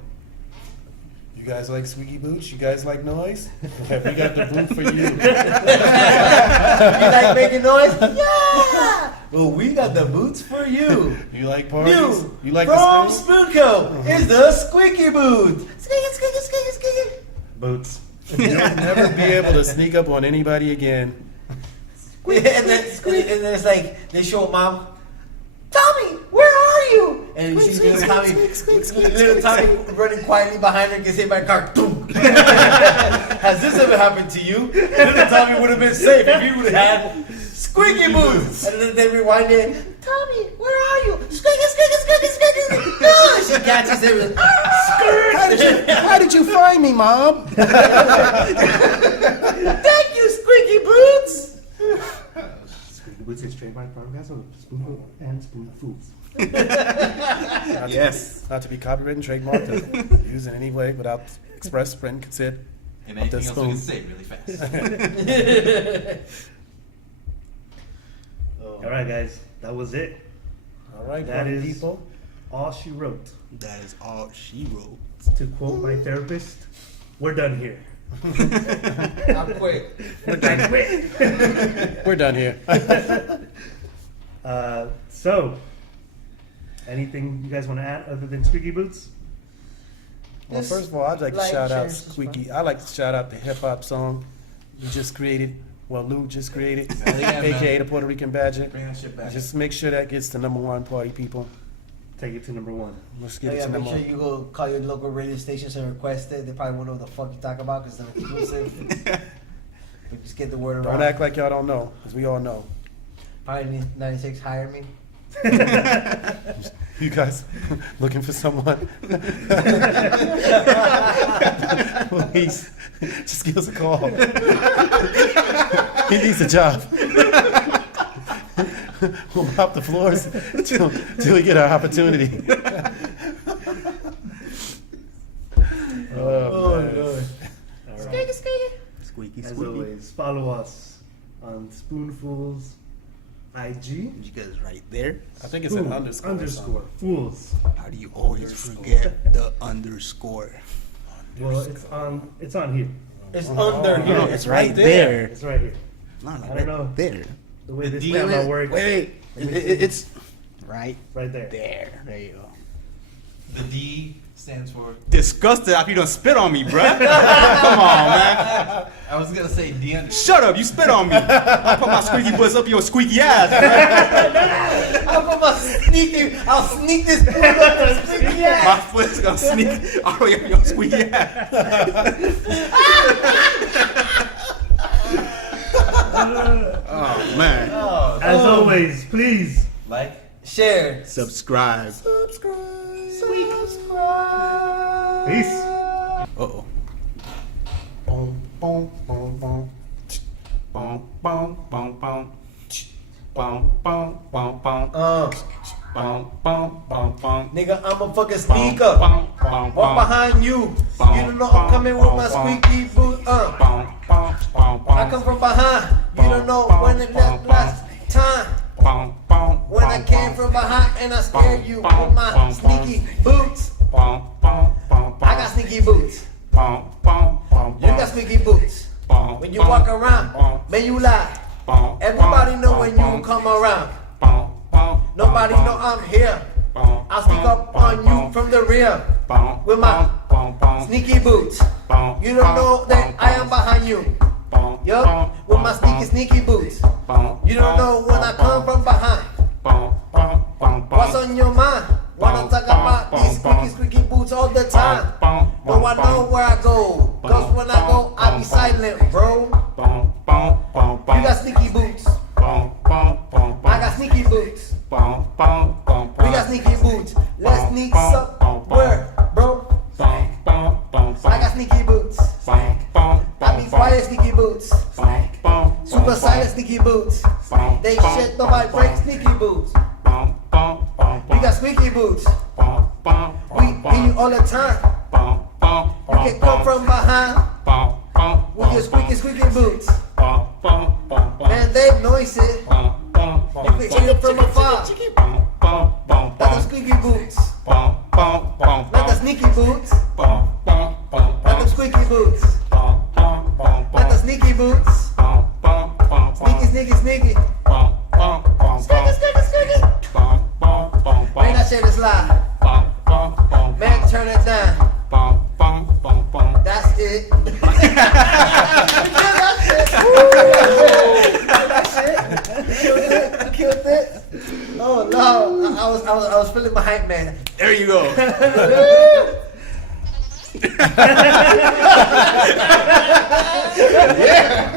You guys like squeaky boots? You guys like noise? We got the boot for you. You like making noise? Yeah! Well, we got the boots for you. You like parties? New You like from the spoon? Spoonco is the Squeaky Boot. Squeaky, squeaky, squeaky, squeaky. Boots. You'll never be able to sneak up on anybody again. And then it's like they show mom, Tommy, where are you? And she sees Tommy, little Tommy running quietly behind her, gets hit by a car. Boom. Has this ever happened to you? Little Tommy would have been safe if he would have had Squeaky Boots. And then they rewind it. Tommy, where are you? Squeaky, squeaky, squeaky, squeaky. No, she catches him. How did you find me, Mom? Thank you, Squeaky Boots. Squeaky Boots is trademark podcast of Spoonful and Spoonfuls. Yes. Not to be copyrighted and trademarked or used in any way without express written consent. And of the anything else we can spoon. say really fast. All right, guys. That was it. All right, That party is people. all she wrote. That is all she wrote. To quote my therapist, we're done here. I'm quick. We're done here. So, anything you guys want to add other than Squeaky Boots? Well, first of all, I'd like to Like, shout share, out Squeaky. I'd like to shout out the hip hop song you just created. Well, Lou just created, Yeah, aka man. the Puerto Rican Badger. Bring that shit back. Just make sure that gets to #1, party people. Take it to number one. Let's Oh, get it yeah, to make number sure one. you go call your local radio stations and request it. They probably won't know what the fuck you talk about because they're exclusive. But just get the word around. Don't act like y'all don't know, because we all know. Probably 96 hire me. You guys looking for someone? Please, just give us a call. He needs a job. We'll mop the floors till we get our opportunity. Oh, man. All right. Squeaky, As squeaky. always, follow us on Spoonfuls IG. You guys right there. I think it's an Spoon underscore. underscore Fools. How do you always forget the underscore? Well, it's on here. It's under No, here. no, it's right there. It's right here. No, like I don't right know. there. The way this D- camera works. Wait. It's right Right there. there. There you go. The D stands for. Disgusted after you done spit on me, bruh. Come on, man. I was gonna say D under. Shut up, you spit on me. I put my squeaky butts up your squeaky ass, bruh. I'll sneak this food up your sneaky ass. My foot's gonna sneak all the way up your squeaky ass. Oh, man. As always, please Like. Share. Subscribe. peace. Uh-oh. Boom, boom, boom, boom. Boom, boom, boom, boom. Boom, boom, boom, boom. Boom, boom, boom, boom. Nigga, I'm a fucking sneaker. Walk behind you. You don't know I'm coming with my squeaky boot. I come from behind. You don't know when it last time. When I came from behind and I scared you with my sneaky boots. I got sneaky boots. You got sneaky boots. When you walk around, man, you lie. Everybody know when you come around. Nobody know I'm here. I'll sneak up on you from the rear with my sneaky boots. You don't know that I am behind you. Yup, with my sneaky boots. You don't know when I come from behind. What's on your mind? Wanna talk about these squeaky boots all the time? Don't I know where I go? Cause when I go, I be silent, bro. You got sneaky boots. I got sneaky boots. We got sneaky boots. Let's sneak somewhere, bro. I got sneaky boots. I be quiet, sneaky boots. Super silent, sneaky boots. They shit, nobody break, sneaky boots. We got squeaky boots. We hear you all the time. You can come from behind with your squeaky boots. Man, they noisy. You can hear them from afar. That's the squeaky boots. Not the sneaky boots. Not the squeaky boots. Not the sneaky boots. Sneaky. Sneaky. Man, that shit is loud. Man, turn it down. That's it. You killed it. Oh no, I was feeling my hype, man. There you go.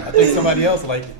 I think somebody else liked it.